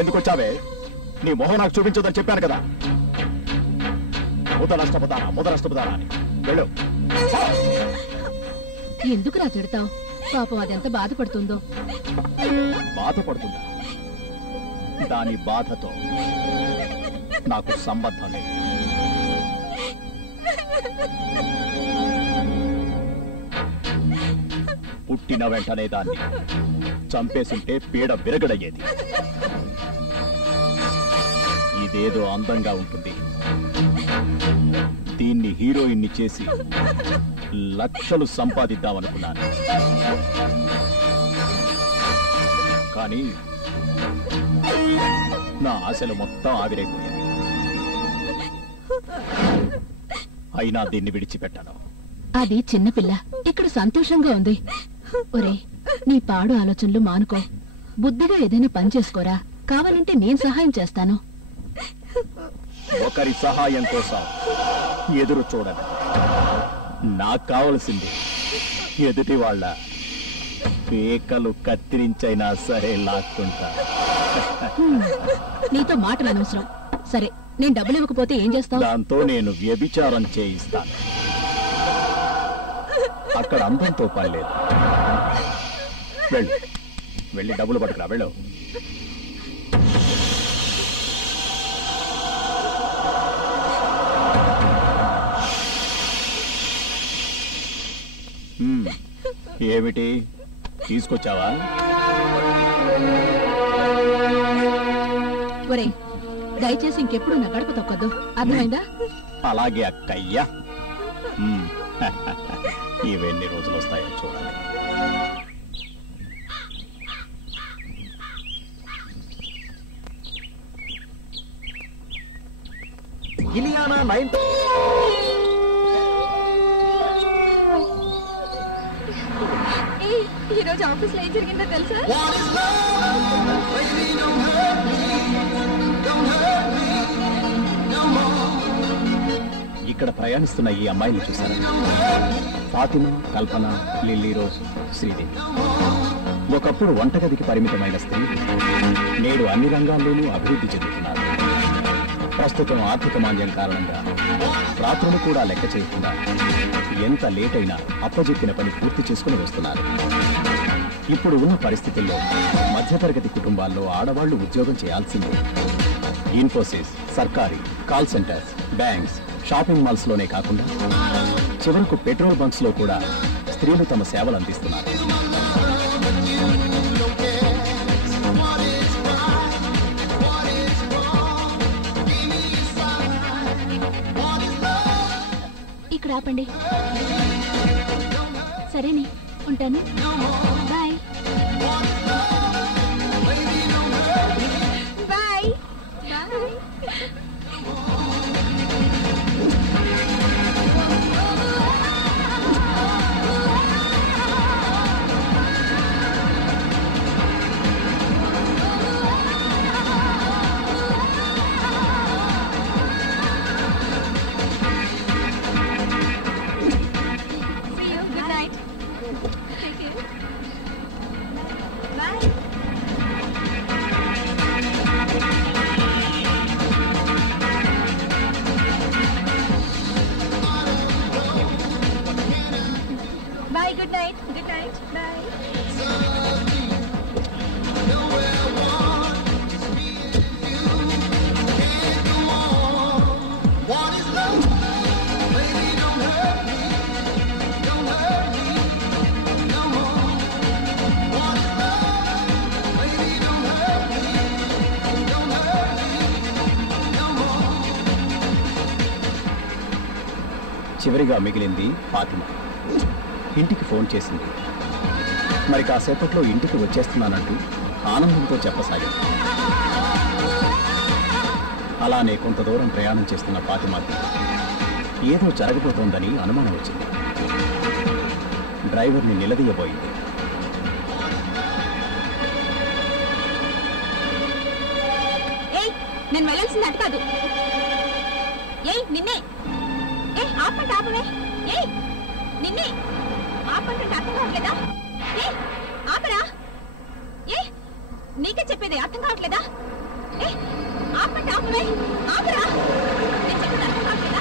ఎందుకు వచ్చావే? నీ మొహం నాకు చూపించొద్దని చెప్పాను కదా. ముద నష్టపోతానా అని. వెళ్ళు. ఎందుకురా తిడతావు? పాపం అదెంత బాధపడుతుందో. బాధపడుతుందా? దాని బాధతో నాకు సంబంధం లేదు. పుట్టిన వెంటనే దాన్ని చంపేసుంటే పీడ విరగడయ్యేది. ఇదేదో అందంగా ఉంటుంది. దీన్ని హీరోయిన్ని చేసి లక్షలు సంపాదిద్దామనుకున్నాను. కానీ నా ఆశలు మొత్తం ఆవిరైపోయాయి. అయినా దీన్ని విడిచిపెట్టాను. అది చిన్నపిల్ల, ఇక్కడ సంతోషంగా ఉంది. ఒరే, నీ పాడు ఆలోచనలు మానుకో. బుద్ధిగా ఏదైనా పని చేసుకోరా. కావాలంటే నేను సహాయం చేస్తాను. ఒకరి సహాయం కోసం ఎదురు చూడను. నాకు కావలసింది ఎదుటి వాళ్ళ పేకలు కత్తిరించైనా సరే లాక్కుంటా. నీతో మాటలు అనవసరం. సరే, నేను డబ్బులు ఇవ్వకపోతే ఏం చేస్తావు? దాంతో నేను వ్యభిచారం చేయిస్తాను. అక్కడ అందంతో పని లేదు. వెళ్ళు, వెళ్ళి డబ్బులు పట్టుకురా. వెళ్ళు. ఏమిటి తీసుకొచ్చావా? ఒరే, దయచేసి ఇంకెప్పుడు నా గడప తొక్కద్దు, అర్థమైందా? అలాగే అక్కయ్యా. ఇవన్నీ రోజులు వస్తాయో చూడాలి. ఇలియానా 9th ఈ రోజు ఆఫీస్ లో ఏం జరిగిందో తెలుసా? ఇక్కడ ప్రయాణిస్తున్న ఈ అమ్మాయిని చూశారు. ఫాతిమా, కల్పన, లిల్లీ రోజ్, శ్రీదేవి. ఒకప్పుడు వంటగదికి పరిమితమైన స్త్రీ నేడు అన్ని రంగాల్లోనూ అభివృద్ధి చెందుతున్నారు. ప్రస్తుతం ఆర్థిక మాంద్యం కారణంగా రాత్రులు కూడా లెక్క చేయకుండా ఎంత లేట్ అయినా అప్పజెప్పిన పని పూర్తి చేసుకుని వస్తున్నారు. ఇప్పుడు ఉన్న పరిస్థితుల్లో మధ్యతరగతి కుటుంబాల్లో ఆడవాళ్లు ఉద్యోగం చేయాల్సిందే. ఇన్ఫోసిస్, సర్కారీ, call centres, banks, shopping malls లోనే కాకుండా చివరకు పెట్రోల్ బంక్స్ లో కూడా స్త్రీలు తమ సేవలు అందిస్తున్నారు. ఇక్కడ ఆపండి. సరేనే, ఉంటాను. బాయ్. బాయ్. చివరిగా మిగిలింది ఫాతిమా. ఇంటికి ఫోన్ చేసింది. మరి కాసేపట్లో ఇంటికి వచ్చేస్తున్నానంటూ ఆనందంతో చెప్పసాగింది. అలానే కొంత దూరం ప్రయాణం చేస్తున్న ఫాతిమాకి ఏదో జరగబోతోందని అనుమానం వచ్చింది. డ్రైవర్ని నిలదీయబోయింది. నేను వెళ్ళాల్సింది అటు కాదు. నిన్నే ఆపంటే ఆపవే. నిన్నే ఆపంటే అర్థం కావట్లేదా? ఆపరా. నీకే చెప్పేది అర్థం కావట్లేదా? ఆపంటే ఆపవే. ఆపరా. నేను చెప్పేది అర్థం కావట్లేదా?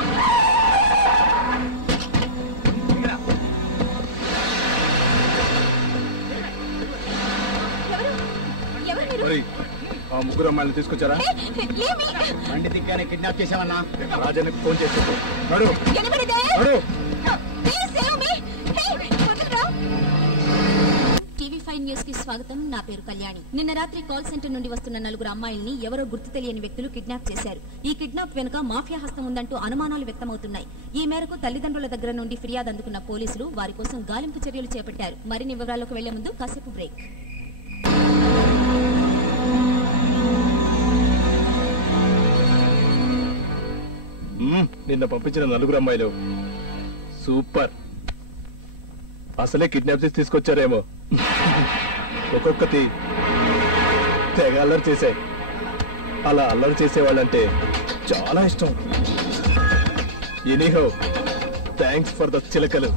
ఎవరు మీరు? ఆ ముగ్గురు అమ్మాయిని తీసుకొచ్చారా? బండి దిగ్గానే కిడ్నాప్ చేసావన్నా. రాజానికి ఫోన్ చేసి నడు. టీవీ5 న్యూస్ కి స్వాగతం. నా పేరు కళ్యాణి. నిన్న రాత్రి కాల్ సెంటర్ నుండి వస్తున్న 4 అమ్మాయిల్ని ఎవరో గుర్తు తెలియని వ్యక్తులు కిడ్నాప్ చేశారు. ఈ కిడ్నాప్ వెనుక మాఫియా హస్తం ఉందంటూ అనుమానాలు వ్యక్తమవుతున్నాయి. ఈ మేరకు తల్లిదండ్రుల దగ్గర నుండి ఫిర్యాదు అందుకున్న పోలీసులు వారి కోసం గాలింపు చర్యలు చేపట్టారు. మరిన్ని వివరాలకు వెళ్లే ముందు కాసేపు బ్రేక్. నిన్న పంపించిన 4 అమ్మాయిలు సూపర్. అసలే కిడ్నాప్ చేసి తీసుకొచ్చారేమో. ఒక్కొక్కటి తెగ అల్లరి చేశాయి. అలా అల్లరి చేసేవాళ్ళంటే చాలా ఇష్టం. ఎనీహో థ్యాంక్స్ ఫర్ ద చిలకలు.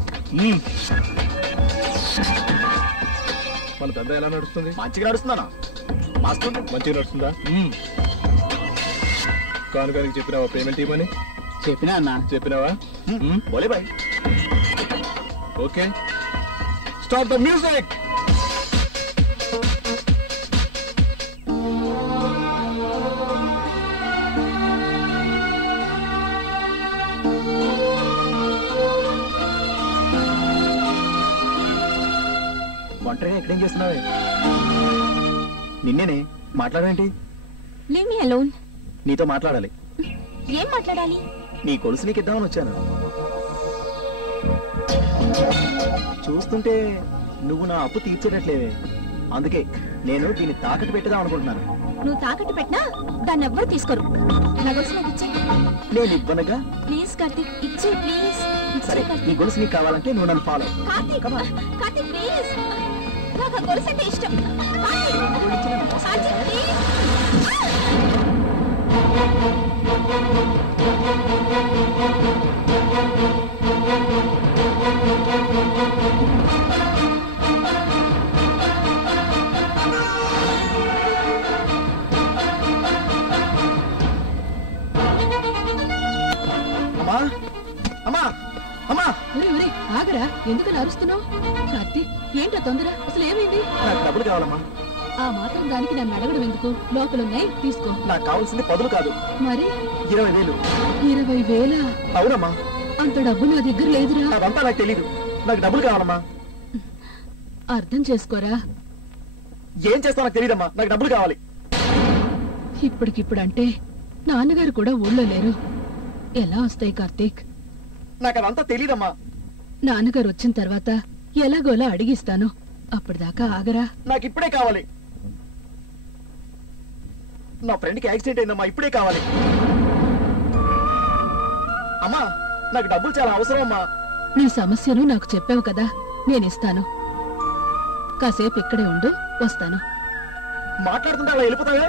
మన దందా ఎలా నడుస్తుంది? మంచిగా నడుస్తున్నానా? మంచిగా నడుస్తుందా? కానుకానికి చెప్పినావా పేమెంట్ ఇవ్వమని? చెప్పినా అన్న. చెప్పినావా? బోలే బాయ్. Okay, start the music. ఒంటరిగా ఎక్కడేం చేస్తున్నావే? నిన్నేనే. మాట్లాడేంటి? Leave me alone. నీతో మాట్లాడాలి. ఏం మాట్లాడాలి? నీ కొలుసు నీకు ఇద్దామని వచ్చాను. చూస్తుంటే నువ్వు నా అప్పు తీర్చేటట్లేవే. అందుకే నేను దీన్ని తాకట్టు పెట్టేద్దాం అనుకుంటున్నాను. నువ్వు తాకట్టు పెట్టినా దాన్ని ఎవ్వరు తీసుకోరు. నా గొలుసు నాకు ఇచ్చే. నేను ఇవ్వనగా. ప్లీజ్ కార్తీక్, ఇచ్చే ప్లీజ్. సరే, నీ గొలుసు నీకు కావాలంటే నువ్వు నన్ను ఫాలో. కార్తీక్, కార్తీక్ ప్లీజ్, నాకు ఆ గొలుసు అంటే ఇష్టం. కార్తీక్, కార్తీక్ ప్లీజ్. అమ్మా, అమ్మా, అమ్మా! ఆగరా, ఎందుకని అరుస్తున్నావు? కార్తీక్, ఏంటో తొందర? అసలు ఏమైంది? నాకు డబ్బులు కావాలమ్మా. ఆ మాత్రం దానికి నన్ను అడగడం ఎందుకు? లోపలున్నాయి, తీసుకో. నాకు కావాల్సింది 10 కాదు, మరి 20,000. 20,000? అవునమ్మా. అంత డబ్బు నా దగ్గర లేదురా. అదంతా నాకు తెలీదు. నాకు డబ్బులు కావాలమ్మా. అర్థం చేసుకోరా. ఏం చేస్తా నాకు తెలియదమ్మా. నాకు డబ్బులు కావాలి. ఇప్పటికిప్పుడంటే నాన్నగారు కూడా ఊళ్ళో లేరు. ఎలా వస్తాయి కార్తీక్? నాకు అదంతా తెలీదమ్మా. నాన్నగారు వచ్చిన తర్వాత ఎలాగోలా అడిగిస్తాను. అప్పటిదాకా ఆగరా. నాకు ఇప్పుడే కావాలి. నా ఫ్రెండ్కి యాక్సిడెంట్ అయిందమ్మా. ఇప్పుడే కావాలి. అమ్మా, నాకు డబ్బులు చాలా అవసరం అమ్మా. నీ సమస్యను నాకు చెప్పావు కదా, నేనిస్తాను. కాసేపు ఇక్కడే ఉండు, వస్తాను. మాట్లాడుతుంటే అలా వెళ్ళిపోతావే?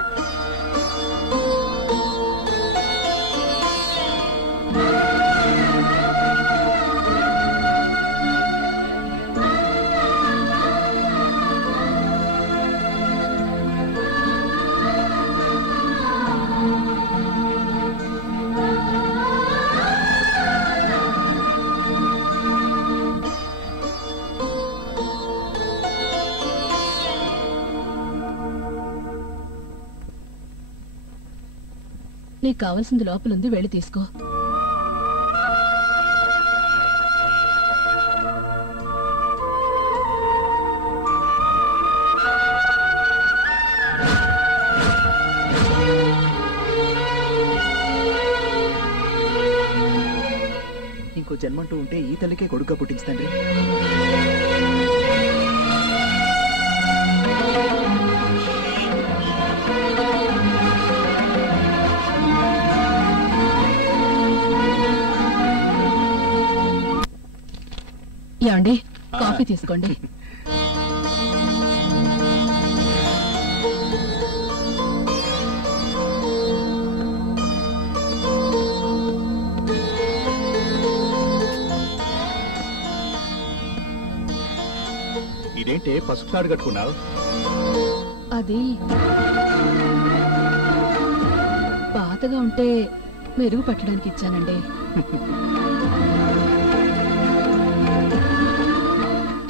నీకు కావాల్సింది లోపలుంది, వెళ్ళి తీసుకో. ఇంకో జన్మంటూ ఉంటే ఈ తల్లికే కొడుగ్గా పుట్టించండి. ఏమండి, కాఫీ తీసుకోండి. ఇదేంటే పసుపు తాడు కట్టుకున్నావు? అది పాతగా ఉంటే మెరుగు పట్టడానికి ఇచ్చానండి.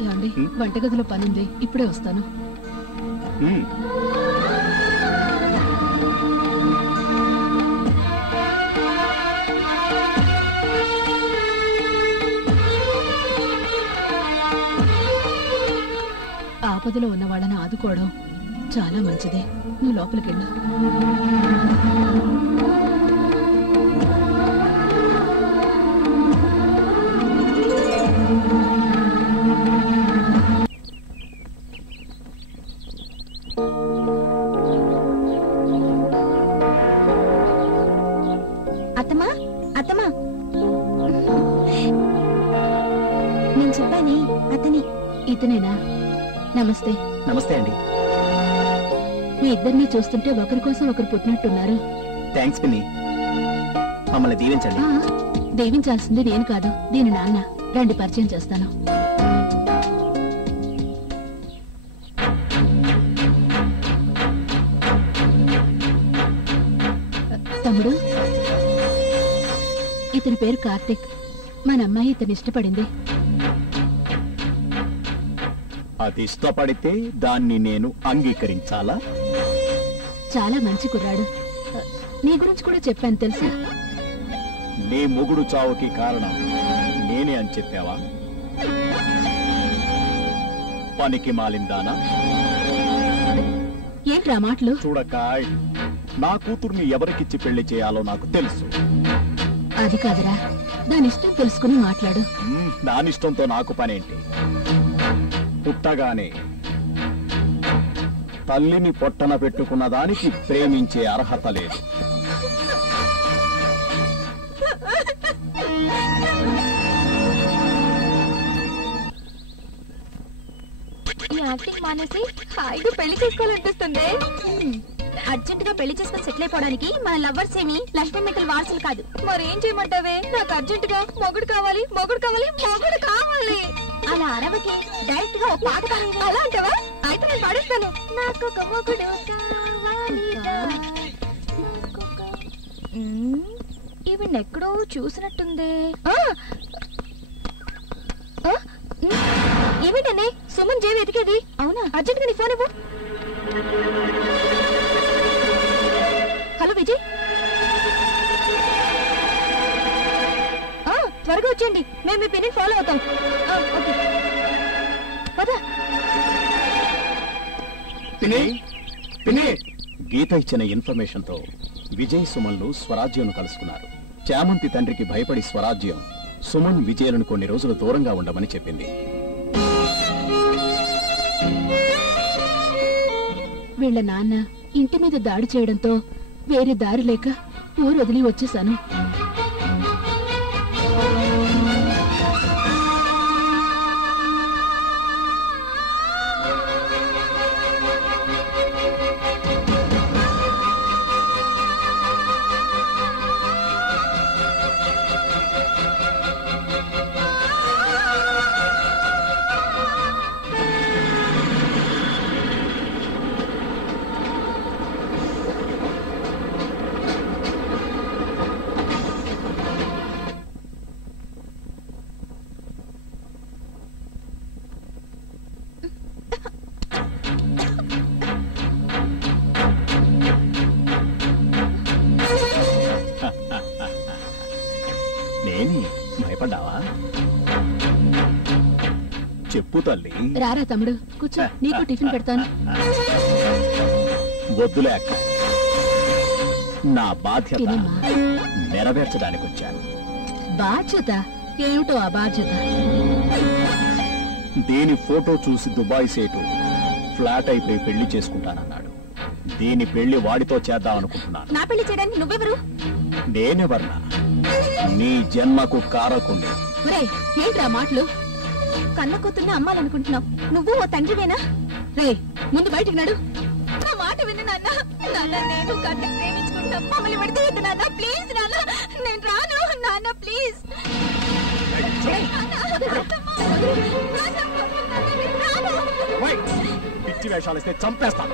ఏమండి, వంటగదిలో పనుంది, ఇప్పుడే వస్తాను. ఆపదలో ఉన్న వాళ్ళని ఆదుకోవడం చాలా మంచిదే. నువ్వు లోపలికి వెళ్ళు. అత్తమా, అత్తమా, నేను చెప్పానే అతని. ఇతనేనా? నమస్తే. నమస్తే అండి. మీ ఇద్దరిని చూస్తుంటే ఒకరి కోసం ఒకరు పుట్టినట్టున్నారు. థ్యాంక్స్ పిన్ని. మమ్మల్ని దీవించండి. దీవించాల్సింది నేను కాదు, దీని నాన్న. రండి, పరిచయం చేస్తాను. తమ్ముడు, ఇతని పేరు కార్తిక్. మన అమ్మాయి ఇతని ఇష్టపడింది. అది ఇష్టపడితే దాన్ని నేను అంగీకరించాలా? చాలా మంచి కుర్రాడు. నీ గురించి కూడా చెప్పాను తెలుసా? నీ మొగుడు చావుకి కారణం నేనే అని చెప్పావా? పనికి మాలిందానా? ఏంట్రా మాటలు? చూడకాయ్, నా కూతుర్ని ఎవరికిచ్చి పెళ్లి చేయాలో నాకు తెలుసు. అది కాదురా, దాని ఇష్టం తెలుసుకుని మాట్లాడు. దానిష్టంతో నాకు పనేంటి? పుట్టగానే తల్లిని పొట్టన పెట్టుకున్న దానికి ప్రేమించే అర్హత లేదు. ఈ యాక్టింగ్ మానేసి హాయిగా పెళ్లి చేసుకోవాలనిపిస్తుంది. అర్జెంట్ గా పెళ్లి చేసుకుని సెటిల్ అయిపోవడానికి మన లవర్స్ ఏమి లక్ష్మీ మెక్కల వారసులు కాదు. మరేం చేయమంటావే? నాకు అర్జెంట్ గా మొగుడు కావాలి, మొగుడు కావాలి, మొగుడు కావాలి. అలా అరవకి, డైరెక్ట్ గా ఒక పాట పాడి. అలా అంటావా? అయితే నేను పాడిస్తాను. నాకు ఒక మొగుడు కావాలిరా. ఈవిడ ఎక్కడో చూసినట్టుంది. ఏమిటనే సుమన్ జేవి ఎతికేది? అవునా? అర్జెంట్ గా నీ ఫోన్ ఇవ్వు. హలో విజయ్, త్వరగా వచ్చేయండి. మేము మీ పిన్ని ఫాలో అవుతాం. ఓకే, పద. గీత ఇచ్చిన ఇన్ఫర్మేషన్ తో విజయ్ సుమన్లు స్వరాజ్యం కలుసుకున్నారు. చామంతి తండ్రికి భయపడి స్వరాజ్యం సుమన్ విజయలను కొన్ని రోజులు దూరంగా ఉండమని చెప్పింది. వీళ్ల నాన్న ఇంటి మీద దాడి చేయడంతో వేరే దారి లేక ఊరు వదిలి వచ్చేశాను. నేని భయపడ్డావా? చెప్పు తల్లి. రారా తమ్ముడు, కూర్చో, నీకు టిఫిన్ పెడతాను. వద్దులే అక్క, నా బాధ్యత తినమ్మా. నెరవేర్చడానికి వచ్చాను. బాధ్యత ఏమిటో? ఆ బాధ్యత దీని ఫోటో చూసి దుబాయ్ సేటు ఫ్లాట్ అయిపోయి పెళ్లి చేసుకుంటానన్నాడు. దీని పెళ్లి వాడితో చేద్దామనుకుంటున్నాను. నా పెళ్లి చేయడానికి నువ్వెవరు? నేనెవర్నా? నీ జన్మకు కారకుండి. ఏంట్రా మాటలు? కన్న కూతుర్ని అమ్మాలనుకుంటున్నావు. నువ్వు ఓ తండ్రివేనా? రే, ముందు బయటికి నడు. నా మాట విను నాన్న. నాన్న, నేను కన్నె ప్రేమించుకుంటాం. మమ్మల్ని విడదీయద్దు నాన్న, ప్లీజ్ నాన్న. నేను రాను నాన్న, ప్లీజ్. పిచ్చి వేషాలు ఇస్తే చంపేస్తాను.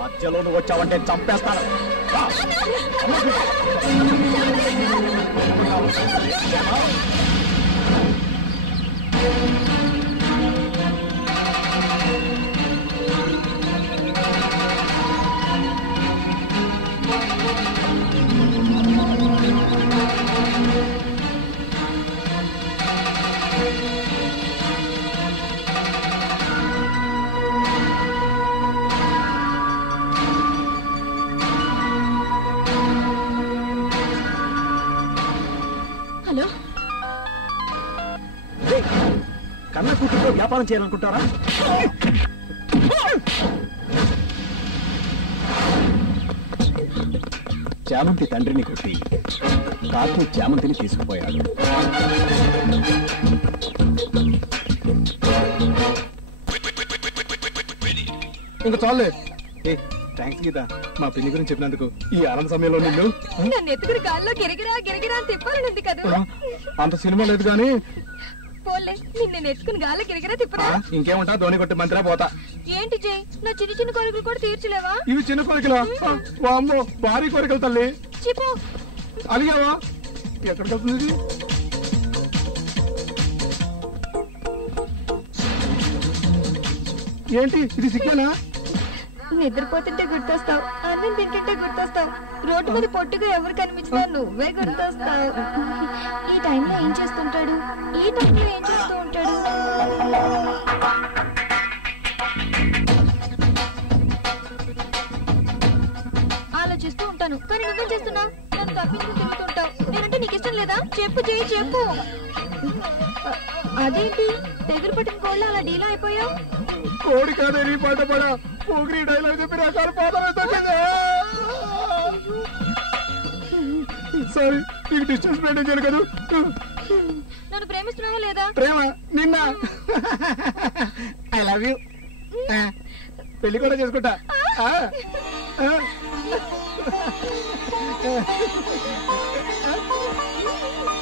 మధ్యలో నువ్వు వచ్చావంటే చంపేస్తాను. హలో, కన్న కూతురుతో వ్యాపారం చేయాలనుకుంటారా? చామంతి తండ్రిని కొట్టి కార్తీక్ చామంతిని తీసుకుపోయాడు. ఇంకా చాలే. థ్యాంక్స్ గీత, మా పెళ్లి గురించి చెప్పినందుకు. ఈ ఆనంద సమయంలో నిన్ను నన్ను ఎత్తుకుని గాల్లో గిరిగిరా గిరిగిరా అని తిప్పాలనుంది కదా. అంత సినిమా లేదు కానీ పోలే, నిన్ను ఎత్తుకుని గాల్లో గిరిగిరా తిప్పరా. ఇంకేముంటా, ధోని కొట్టి మంత్రా పోతా. ఏంటి జై, నా చిన్న చిన్న కోరికలు కూడా తీర్చలేవా? ఇవి చిన్న కోరికలా? వామ్మో, భారీ కోరికలు తల్లి. చిపో అలిగావా? ఎక్కడికి వెళ్తుంది? ఏంటి ఇది సిగ్గేనా? నిద్రపోతుంటే గుర్తొస్తావు, అన్నం తింటుంటే గుర్తొస్తావు, రోడ్డు మీద పొట్టుగా ఎవరు కనిపించినా నువ్వే గుర్తొస్తావు. ఈ టైంలో ఏం చేస్తుంటాడు, ఈ టైంలో ఏం చేస్తూ ఉంటాడు? ఆలోచిస్తూ ఉంటాను, కానీ నువ్వేం చేస్తున్నావు? నన్ను తప్పించుకుని తిరుగుతుంటావు. నేనంటే నీకు ఇష్టం లేదా? చెప్పు చేయి, చెప్పు. అదేంటి తెగురు పట్టిన కోళ్ళ అలా డీలా అయిపోయావు? కోడి కాదే నీ పాట పడా, పోగిరి డైలాగ్ చెప్పి రకాలు సారీ, నీకు డిస్టెన్స్ మెయింటైన్ చేయాలి కదా. నన్ను ప్రేమిస్తున్నావా లేదా? ప్రేమ నిన్న ఐ లవ్ యూ, పెళ్లి కూడా చేసుకుంటా.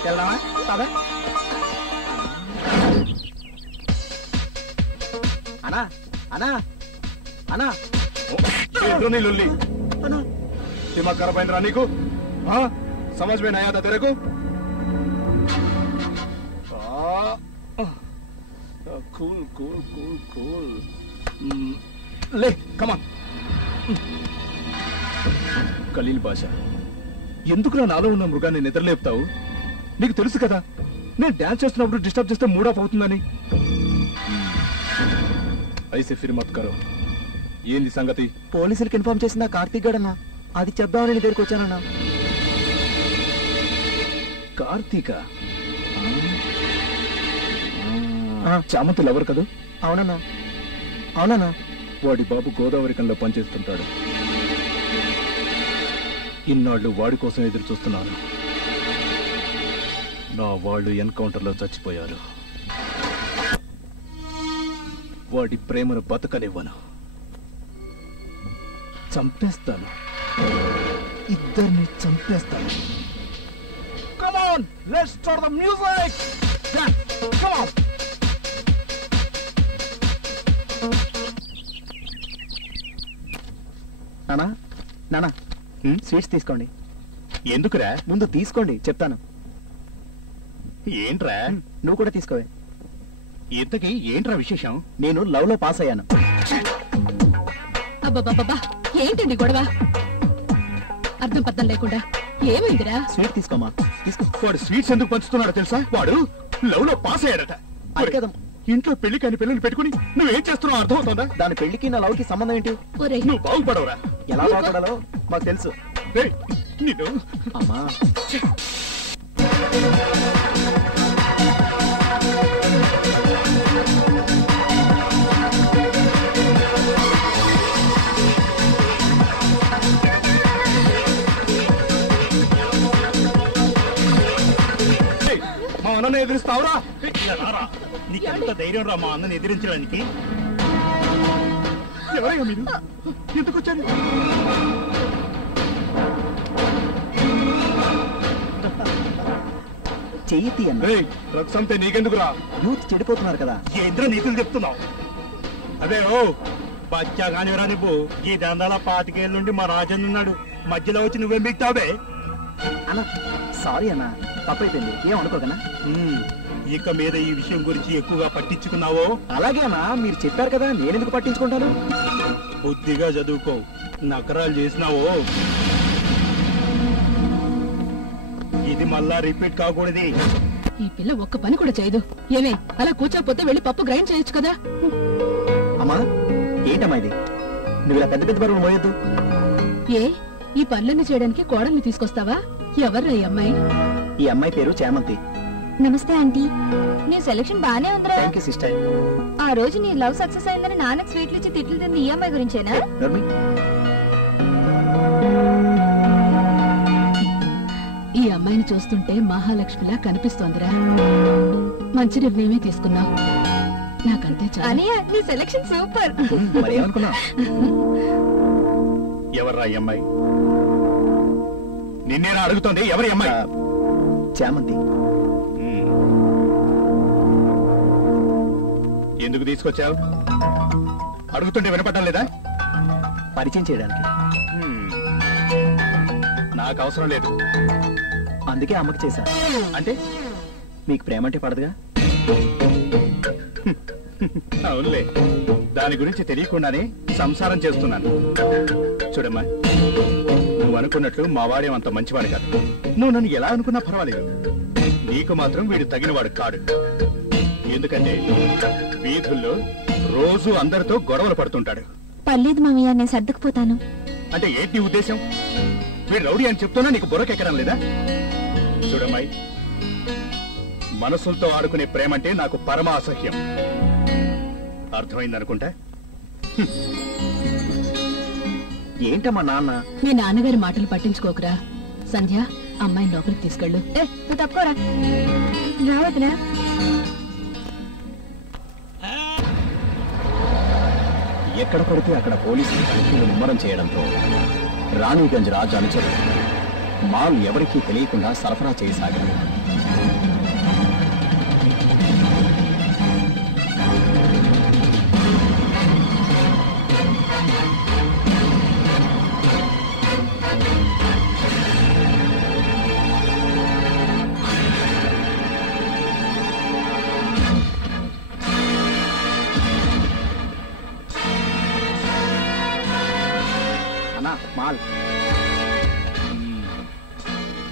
వెళ్దామా? పద. అనా అనా అనా లొల్లి దిమాగ్ ఖరాబ్ అయిందిరా నీకు? సమజ్ మే నయా థా తెరకు? కూల్ కూల్ కూల్ కూల్ లే కమాన్. ఖలీల్ బాషా, ఎందుకురా నాలో ఉన్న మృగాన్ని నిద్రలేపుతావు? నీకు తెలుసు కదా నేను డాన్స్ చేస్తున్నప్పుడు డిస్టర్బ్ చేస్తే మూడ్ ఆఫ్ అవుతుందని. ఐసే ఫిర్ మత్ కరో. ఏంది సంగతి? పోలీసులకు ఇన్ఫార్మ్ చేసిందా కార్తీక్ గడన్నా? అది చెప్దామని నీ దగ్గరికి వచ్చానన్నా. కార్తీక చామంతి లవర్ కదూ? అవునన్నా, అవునన్నా. వాడి బాబు గోదావరి కల్లో పనిచేస్తుంటాడు. ఇన్నాళ్ళు వాడి కోసం ఎదురు చూస్తున్నాను. నా వాళ్ళు ఎన్కౌంటర్లో చచ్చిపోయారు. వాడి ప్రేమను బతకనివ్వను, చంపేస్తాను. ఇద్దరిని చంపేస్తాను. Come on, let's start the music. Yeah, come on. నానా నానా, స్వీట్స్ తీసుకోండి. ఎందుకురా? ముందు తీసుకోండి, చెప్తాను. ఏంట్రా? నువ్వు కూడా తీసుకోవే. ఇంతకీ ఏంట్రా విశేషం? నేను లవ్ లో పాస్ అయ్యాను. అబ్బబ్బబ్బా, ఏంటండి గొడవ? అర్థం పర్థం లేకుండా ఏమైందిరా? స్వీట్ తీసుకోమా, తీసుకో. వాడు స్వీట్స్ ఎందుకు పంచుతున్నాడో తెలుసా? వాడు లవ్ లో పాస్ అయ్యాడట. అది కదమ్మా, ఇంట్లో పెళ్లి కాని పిల్లల్ని పెట్టుకుని నువ్వేం చేస్తున్నావు అర్థమవుతుందా? దాని పెళ్లికి నా లవ్ కి సంబంధం ఏంటి? ఒరేయ్, నువ్వు బాగుపడవురా. ఎలా బాగుపడాలో మాకు తెలుసు. ఏయ్, నిన్ను అమ్మా మా అన్నని ఎదిరిస్తావురా? నీకెంత ధైర్యం రా మా అన్నని ఎదిరించడానికి? ఎవరయ్యా మీరు? ఎందుకు వచ్చారు? చెయ్యి తీయన్న. డ్రగ్స్ అంతే నీకెందుకురా? యూత్ చెడిపోతున్నారు కదా. ఏంద్ర నీతులు చెప్తున్నావు? అదే ఓ బచ్చా కానివరా నువ్వు. ఈ దందాల 25 ఏళ్ళ నుండి మా రాజన్ ఉన్నాడు, మధ్యలో వచ్చి నువ్వేం బిక్తావే? అన్న సారీ అన్న, తప్పైపోయింది, ఏం అనుకోకనా. ఇక మీద ఈ విషయం గురించి ఎక్కువగా పట్టించుకున్నావో? అలాగే అన్న, మీరు చెప్పారు కదా, నేనెందుకు పట్టించుకుంటాను. బుద్ధిగా చదువుకో, నకరాలు చేసినావో ఇది మళ్ళా రిపీట్ కాకూడదు. ఈ పిల్ల ఒక్క పని కూడా చేయదు. ఏమే అలా కూర్చోకపోతే వెళ్ళి పప్పు గ్రైండ్ చేయొచ్చు కదా. అమ్మా ఏంటమ్మా ఇది? నువ్వు ఇలా పెద్ద పెద్ద బరువులు మోయొద్దు. ఏ ఈ పనులన్నీ చేయడానికి కోడల్ని తీసుకొస్తావా? ఎవర్రా ఈ అమ్మాయి? ఈ అమ్మాయి పేరు చామంతి. నమస్తే ఆంటీ. నీ సెలక్షన్ బానే ఉందిరా. Thank you sister. ఆ రోజు నీ లవ్ సక్సెస్ అయిందని నాన్నకి స్వీట్లు ఇచ్చి తిట్లు తింది ఈ అమ్మాయి గురించేనా? నర్మి, ఈ అమ్మాయిని చూస్తుంటే మహాలక్ష్మిలా కనిపిస్తోందిరా. మంచి నిర్ణయమే తీసుకున్నావు. నాకంతే చాలు. అనియా, నీ సెలక్షన్ సూపర్. మరి ఏమనుకున్నా? ఎవర్రా ఈ అమ్మాయి? నిన్నేనా అడుగుతోంది? ఎవరి అమ్మాయి? చామంతి. ఎందుకు తీసుకొచ్చావు? అడుగుతుంటే వినపడటం లేదా? పరిచయం చేయడానికి. నాకు అవసరం లేదు. అందుకే అమ్మకి చేశా. అంటే మీకు ప్రేమ అంటే పడదుగా? అవునులే, దాని గురించి తెలియకుండానే సంసారం చేస్తున్నాను. చూడమ్మా, నువ్వు అనుకున్నట్లు మా వాడేమంత మంచివాడు కాదు. నువ్వు నన్ను ఎలా అనుకున్నా పర్వాలేదు. నీకు మాత్రం వీడు తగినవాడు కాడు. ఎందుకంటే వీధుల్లో రోజు అందరితో గొడవలు పడుతుంటాడు. పర్లేదు మామయ్య, నేను సర్దుకుపోతాను. అంటే ఏంటి నీ ఉద్దేశం? వీడు రౌడీ అని చెప్తున్నా నీకు బుర్రకెక్కడం లేదా? చూడమ్మాయి, మనసులతో ఆడుకునే ప్రేమంటే నాకు పరమ అసహ్యం. అర్థమైందనుకుంటా. ఏంటమ్మా నాన్న? మీ నాన్నగారి మాటలు పట్టించుకోకురా. సంధ్య, అమ్మాయిని లోపలికి తీసుకెళ్ళు. నువ్వు తప్పుకోరా. రావద్దురా. ఎక్కడ పడితే అక్కడ పోలీసులు తనిఖీలు ముమ్మరం చేయడంతో రాణిగంజ్ రాజు అనుచరులు మాల్ ఎవరికీ తెలియకుండా సరఫరా చేయసాగారు.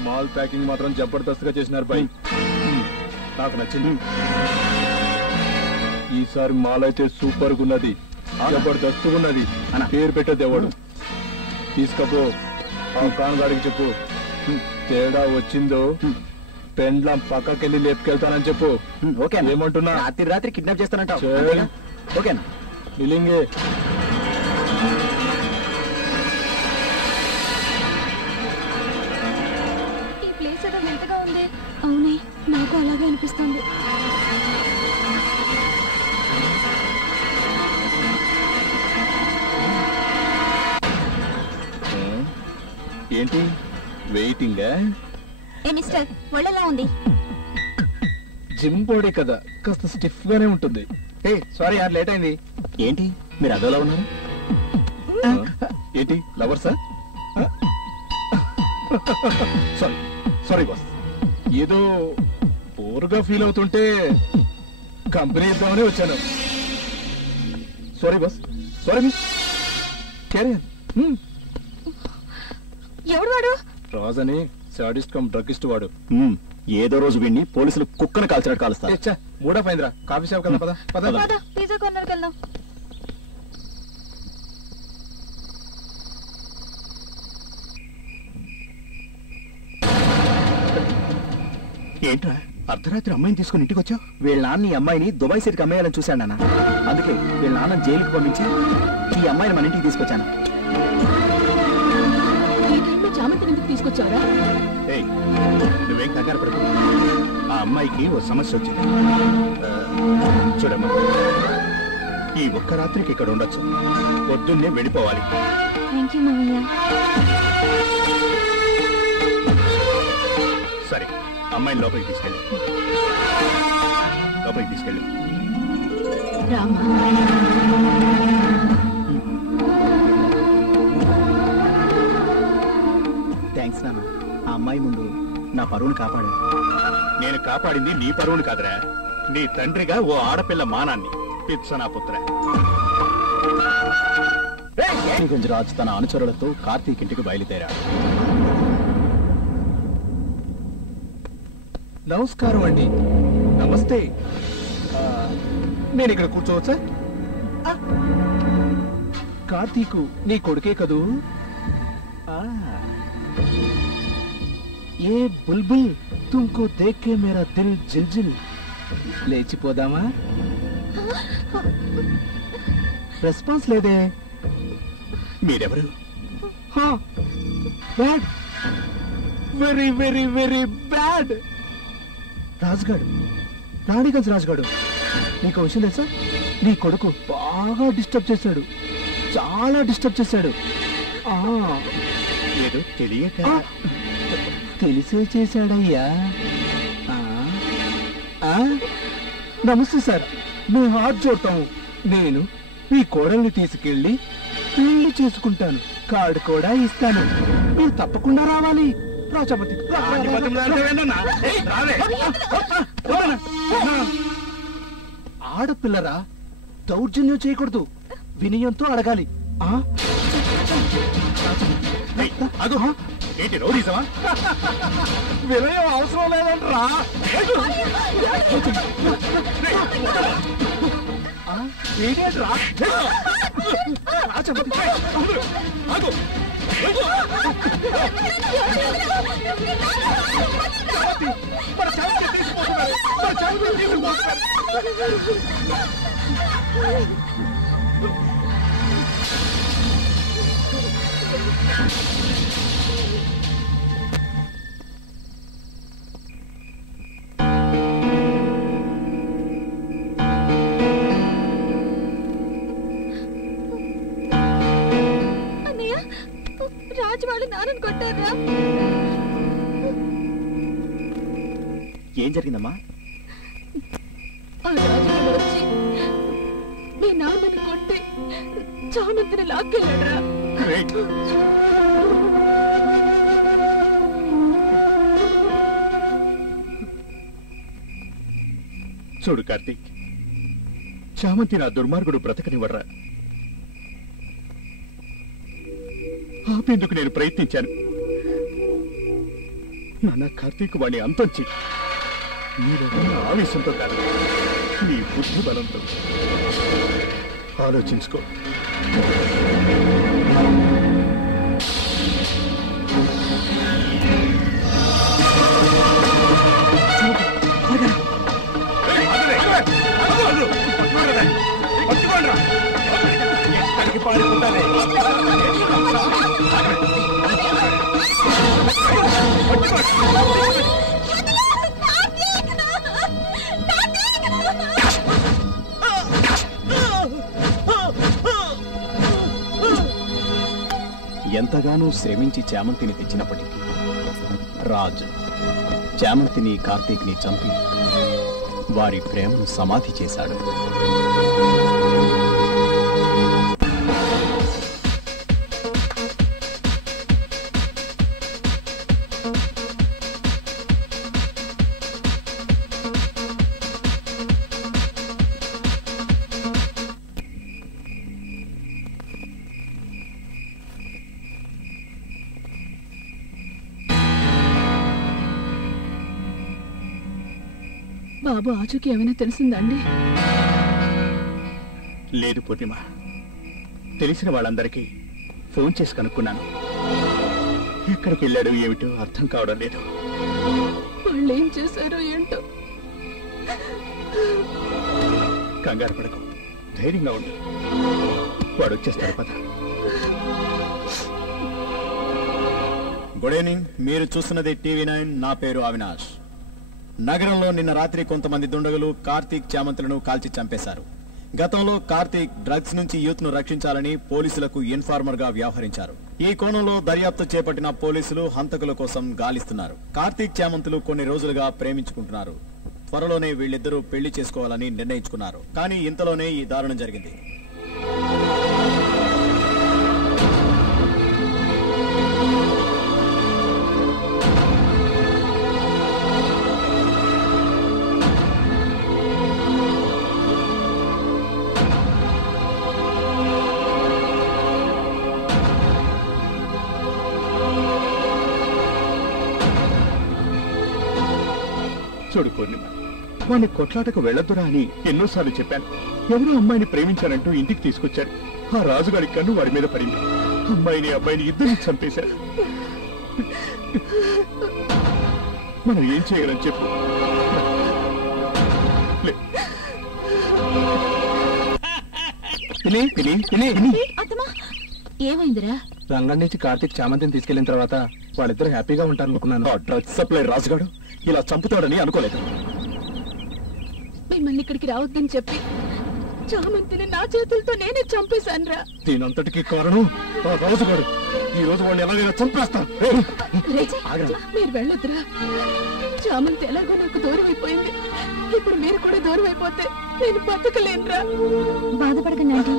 మాల్ ప్యాకింగ్ మాత్రం జబర్దస్త్ గా చేసినారు బాయ్. నాకు నచ్చింది. ఈసారి మాల్ అయితే సూపర్ గా ఉన్నది, జబర్దస్త్ గా ఉన్నది. పేరు పెట్టేది ఎవడు? తీసుకపో, ఆ ఖాన్ గారికి చెప్పు. తేడా వచ్చిందో పెండ్లం పక్కకెళ్ళి లేపుకెళ్తానని చెప్పు. ఓకే, ఏమంటున్నా? రాత్రి కిడ్నాప్ చేస్తానంటావు? ఓకేనా? నిలింగే. ఈ ప్లేస్ ఏదో వింతగా ఉంది. అవునే, నాకు అలాగే అనిపిస్తుంది. ఏంటి వెయిటింగ్? ఏ మిస్టర్, ఒళ్ళెలా ఉంది? జిమ్ బాడీ కదా, కాస్త స్టిఫ్ గానే ఉంటుంది. సారీ యార్, లేట్ అయింది. ఏంటి మీరు అదోలా ఉన్నారు? ఏంటి లవర్సా? సారీ సారీ బాస్, ఏదో బోర్గా ఫీల్ అవుతుంటే కంపెనీ ఇద్దామని వచ్చాను. Sorry boss, sorry miss. Carrier. ఎవడు వాడు? రాజ్ అని సాడిస్ట్ కమ్ డ్రగ్గిస్ట్ వాడు. ఏదో రోజు వీడిని పోలీసులు కుక్కను కాల్చినట్టు కాలుస్తారు. మూడా పైందిరా, కాఫీ షాప్ కదా. పద పద. పద, పిజ్జా కార్నర్కి వెళ్దాం. ఏంట్రా అర్ధరాత్రి అమ్మాయిని తీసుకుని ఇంటికి వచ్చావు? వీళ్ళ నాన్న ఈ అమ్మాయిని దుబాయ్ సిటీకి అమ్మేయాలని చూశాను నాన్న. అందుకే వీళ్ళ నాన్న జైలుకి పంపించి ఈ అమ్మాయిని మన ఇంటికి తీసుకొచ్చాను. ఈ టైంలో చామంతిని ఎందుకు తీసుకొచ్చారా? నువ్వేం కంగారు పడకు. ఆ అమ్మాయికి ఓ సమస్య వచ్చింది. చూడమ్మా, ఈ ఒక్క రాత్రికి ఇక్కడ ఉండొచ్చు, పొద్దున్నే వెళ్ళిపోవాలి. థ్యాంక్ యూ మామయ్య. సరే, అమ్మాయిని లోపలికి తీసుకెళ్ళి రామా, థ్యాంక్స్ నాన్న. ఆ అమ్మాయి ముందు నా పరువును కాపాడు. నేను కాపాడింది నీ పరువును కాదురా, నీ తండ్రిగా ఓ ఆడపిల్ల మానాన్ని. పిచ్చనా పుత్ర. రాజు తన అనుచరులతో కార్తీక్ ఇంటికి బయలుదేరాడు. నమస్కారం అండి. నమస్తే. నేను ఇక్కడ కూర్చోవచ్చా? కార్తీకు నీ కొడుకే కదూ? ఏ బుల్బుల్ తుమ్కో దేఖ్కే మేరా దిల్ జిల్ జిల్. లేచిపోదామా? రెస్పాన్స్ లేదే. మీరెవరు? Bad, very very very bad. రాజుగాడు, రాణిగంజ్ రాజుగాడు. నీకు విషయం తెలుసా? నీ కొడుకు బాగా డిస్టర్బ్ చేశాడు, చాలా డిస్టర్బ్ చేశాడు. ఏదో తెలియక తెలిసే చేశాడయ్యా. నమస్తే సార్, మీ హార్ట్ చూడతాము. నేను మీ కోడల్ని తీసుకెళ్లి పెళ్లి చేసుకుంటాను, కార్డు కూడా ఇస్తాను. మీరు తప్పకుండా రావాలి. రాజపతి ఆడపిల్లరా, దౌర్జన్యం చేయకూడదు, వినయంతో అడగాలి. ఏంటి రౌడీసమా? వినయం అవసరం లేదంటరా. ఏంటరా రాజపతి? రాజు వాళ్ళు నాన్నని కొట్టారా? ఏం జరిగిందమ్మా? ఆ రాజు వచ్చి మీ నాన్నని కొట్టి చామంతిని లాక్కెళ్ళాడరా. చూడు కార్తీక్, చామంతి నా దుర్మార్గుడు బ్రతకనివ్వడ్రా. ఆపేందుకు నేను ప్రయత్నించాను. నాన్న కార్తీక్ వాడిని అంతం చెయ్యి. నీలో ఆవేశంతో కాదు, నీ బుద్ధి బలంతో. ఆలోచించుకో. ఎంతగానో శ్రమించి చామంతిని తెచ్చినప్పటికీ రాజు చామంతిని కార్తీక్ని చంపి వారి ప్రేమను సమాధి చేశాడు. బాబు ఆచూకి ఏమైనా తెలిసిందండి? లేదు పూర్ణిమ, తెలిసిన వాళ్ళందరికీ ఫోన్ చేసి కనుక్కున్నాను. ఎక్కడికి వెళ్ళాడు ఏమిటో అర్థం కావడం లేదు. వాళ్ళు ఏం చేశారో ఏంటో. కంగారు పడకు, ధైర్యంగా ఉండు. వాడు వచ్చేస్తాడు, పద. Good evening. మీరు చూస్తున్నది TV9. నా పేరు అవినాష్. నగరంలో నిన్న రాత్రి కొంతమంది దుండగులు కార్తీక్ చామంతులను కాల్చి చంపేశారు. గతంలో కార్తీక్ డ్రగ్స్ నుంచి యూత్ ను రక్షించాలని పోలీసులకు ఇన్ఫార్మర్ గా వ్యవహరించారు. ఈ కోణంలో దర్యాప్తు చేపట్టిన పోలీసులు హంతకుల కోసం గాలిస్తున్నారు. కార్తీక్ చామంతులు కొన్ని రోజులుగా ప్రేమించుకుంటున్నారు. త్వరలోనే వీళ్ళిద్దరూ పెళ్లి చేసుకోవాలని నిర్ణయించుకున్నారు. కానీ ఇంతలోనే ఈ దారుణం జరిగింది. చూడు పూర్ణిమ, వాడిని కొట్లాటకు వెళ్లొద్దురా అని ఎన్నోసార్లు చెప్పాను. ఎవరో అమ్మాయిని ప్రేమించారంటూ ఇంటికి తీసుకొచ్చారు. ఆ రాజుగారి కన్ను వాడి మీద పడింది. అమ్మాయిని అబ్బాయిని ఇద్దరిని చంపేశారు. మనం ఏం చేయగలం చెప్పు? ఏమైందిరా? రంగం నుంచి కార్తీక్ చామంతిని తీసుకెళ్లిన తర్వాత వాళ్ళిద్దరూ హ్యాపీగా ఉంటారనుకున్నాను. డ్రగ్స్ సప్లై రాజుగాడు ఇలా చంపుతాడని అనుకోలేదు. మిమ్మల్ని ఇక్కడికి రావద్దని చెప్పి చామంతిని నా చేతులతో నేనే చంపేశానురా. దీనంతటికి కారణం ఆ రాజుగాడు. ఈ రోజు వాడిని ఎలాగైనా చంపేస్తాను. మీరు వెళ్ళొద్దురా. చామంతి ఎలాగో నాకు దూరం అయిపోయింది. ఇప్పుడు మీరు కూడా దూరం అయిపోతే నేను బతకలేనురా. బాధపడకండి ఆంటీ.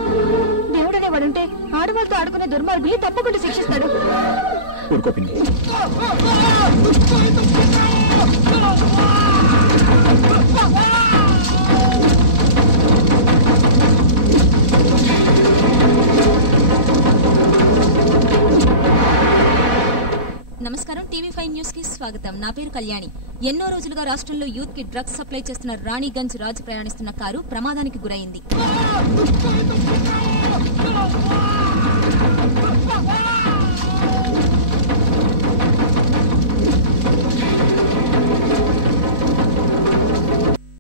దేవుడనే వాడుంటే ఆడవాళ్ళతో ఆడుకునే దుర్మార్గుని తప్పకుండా శిక్షిస్తాడు. ఊరుకో పిన్ని. నమస్కారం, టీవీ5 న్యూస్ కి స్వాగతం. నా పేరు కళ్యాణి. ఎన్నో రోజులుగా రాష్ట్రంలో యూత్ కి డ్రగ్స్ సప్లై చేస్తున్న రాణిగంజ్ రాజు ప్రయాణిస్తున్న కారు ప్రమాదానికి గురైంది.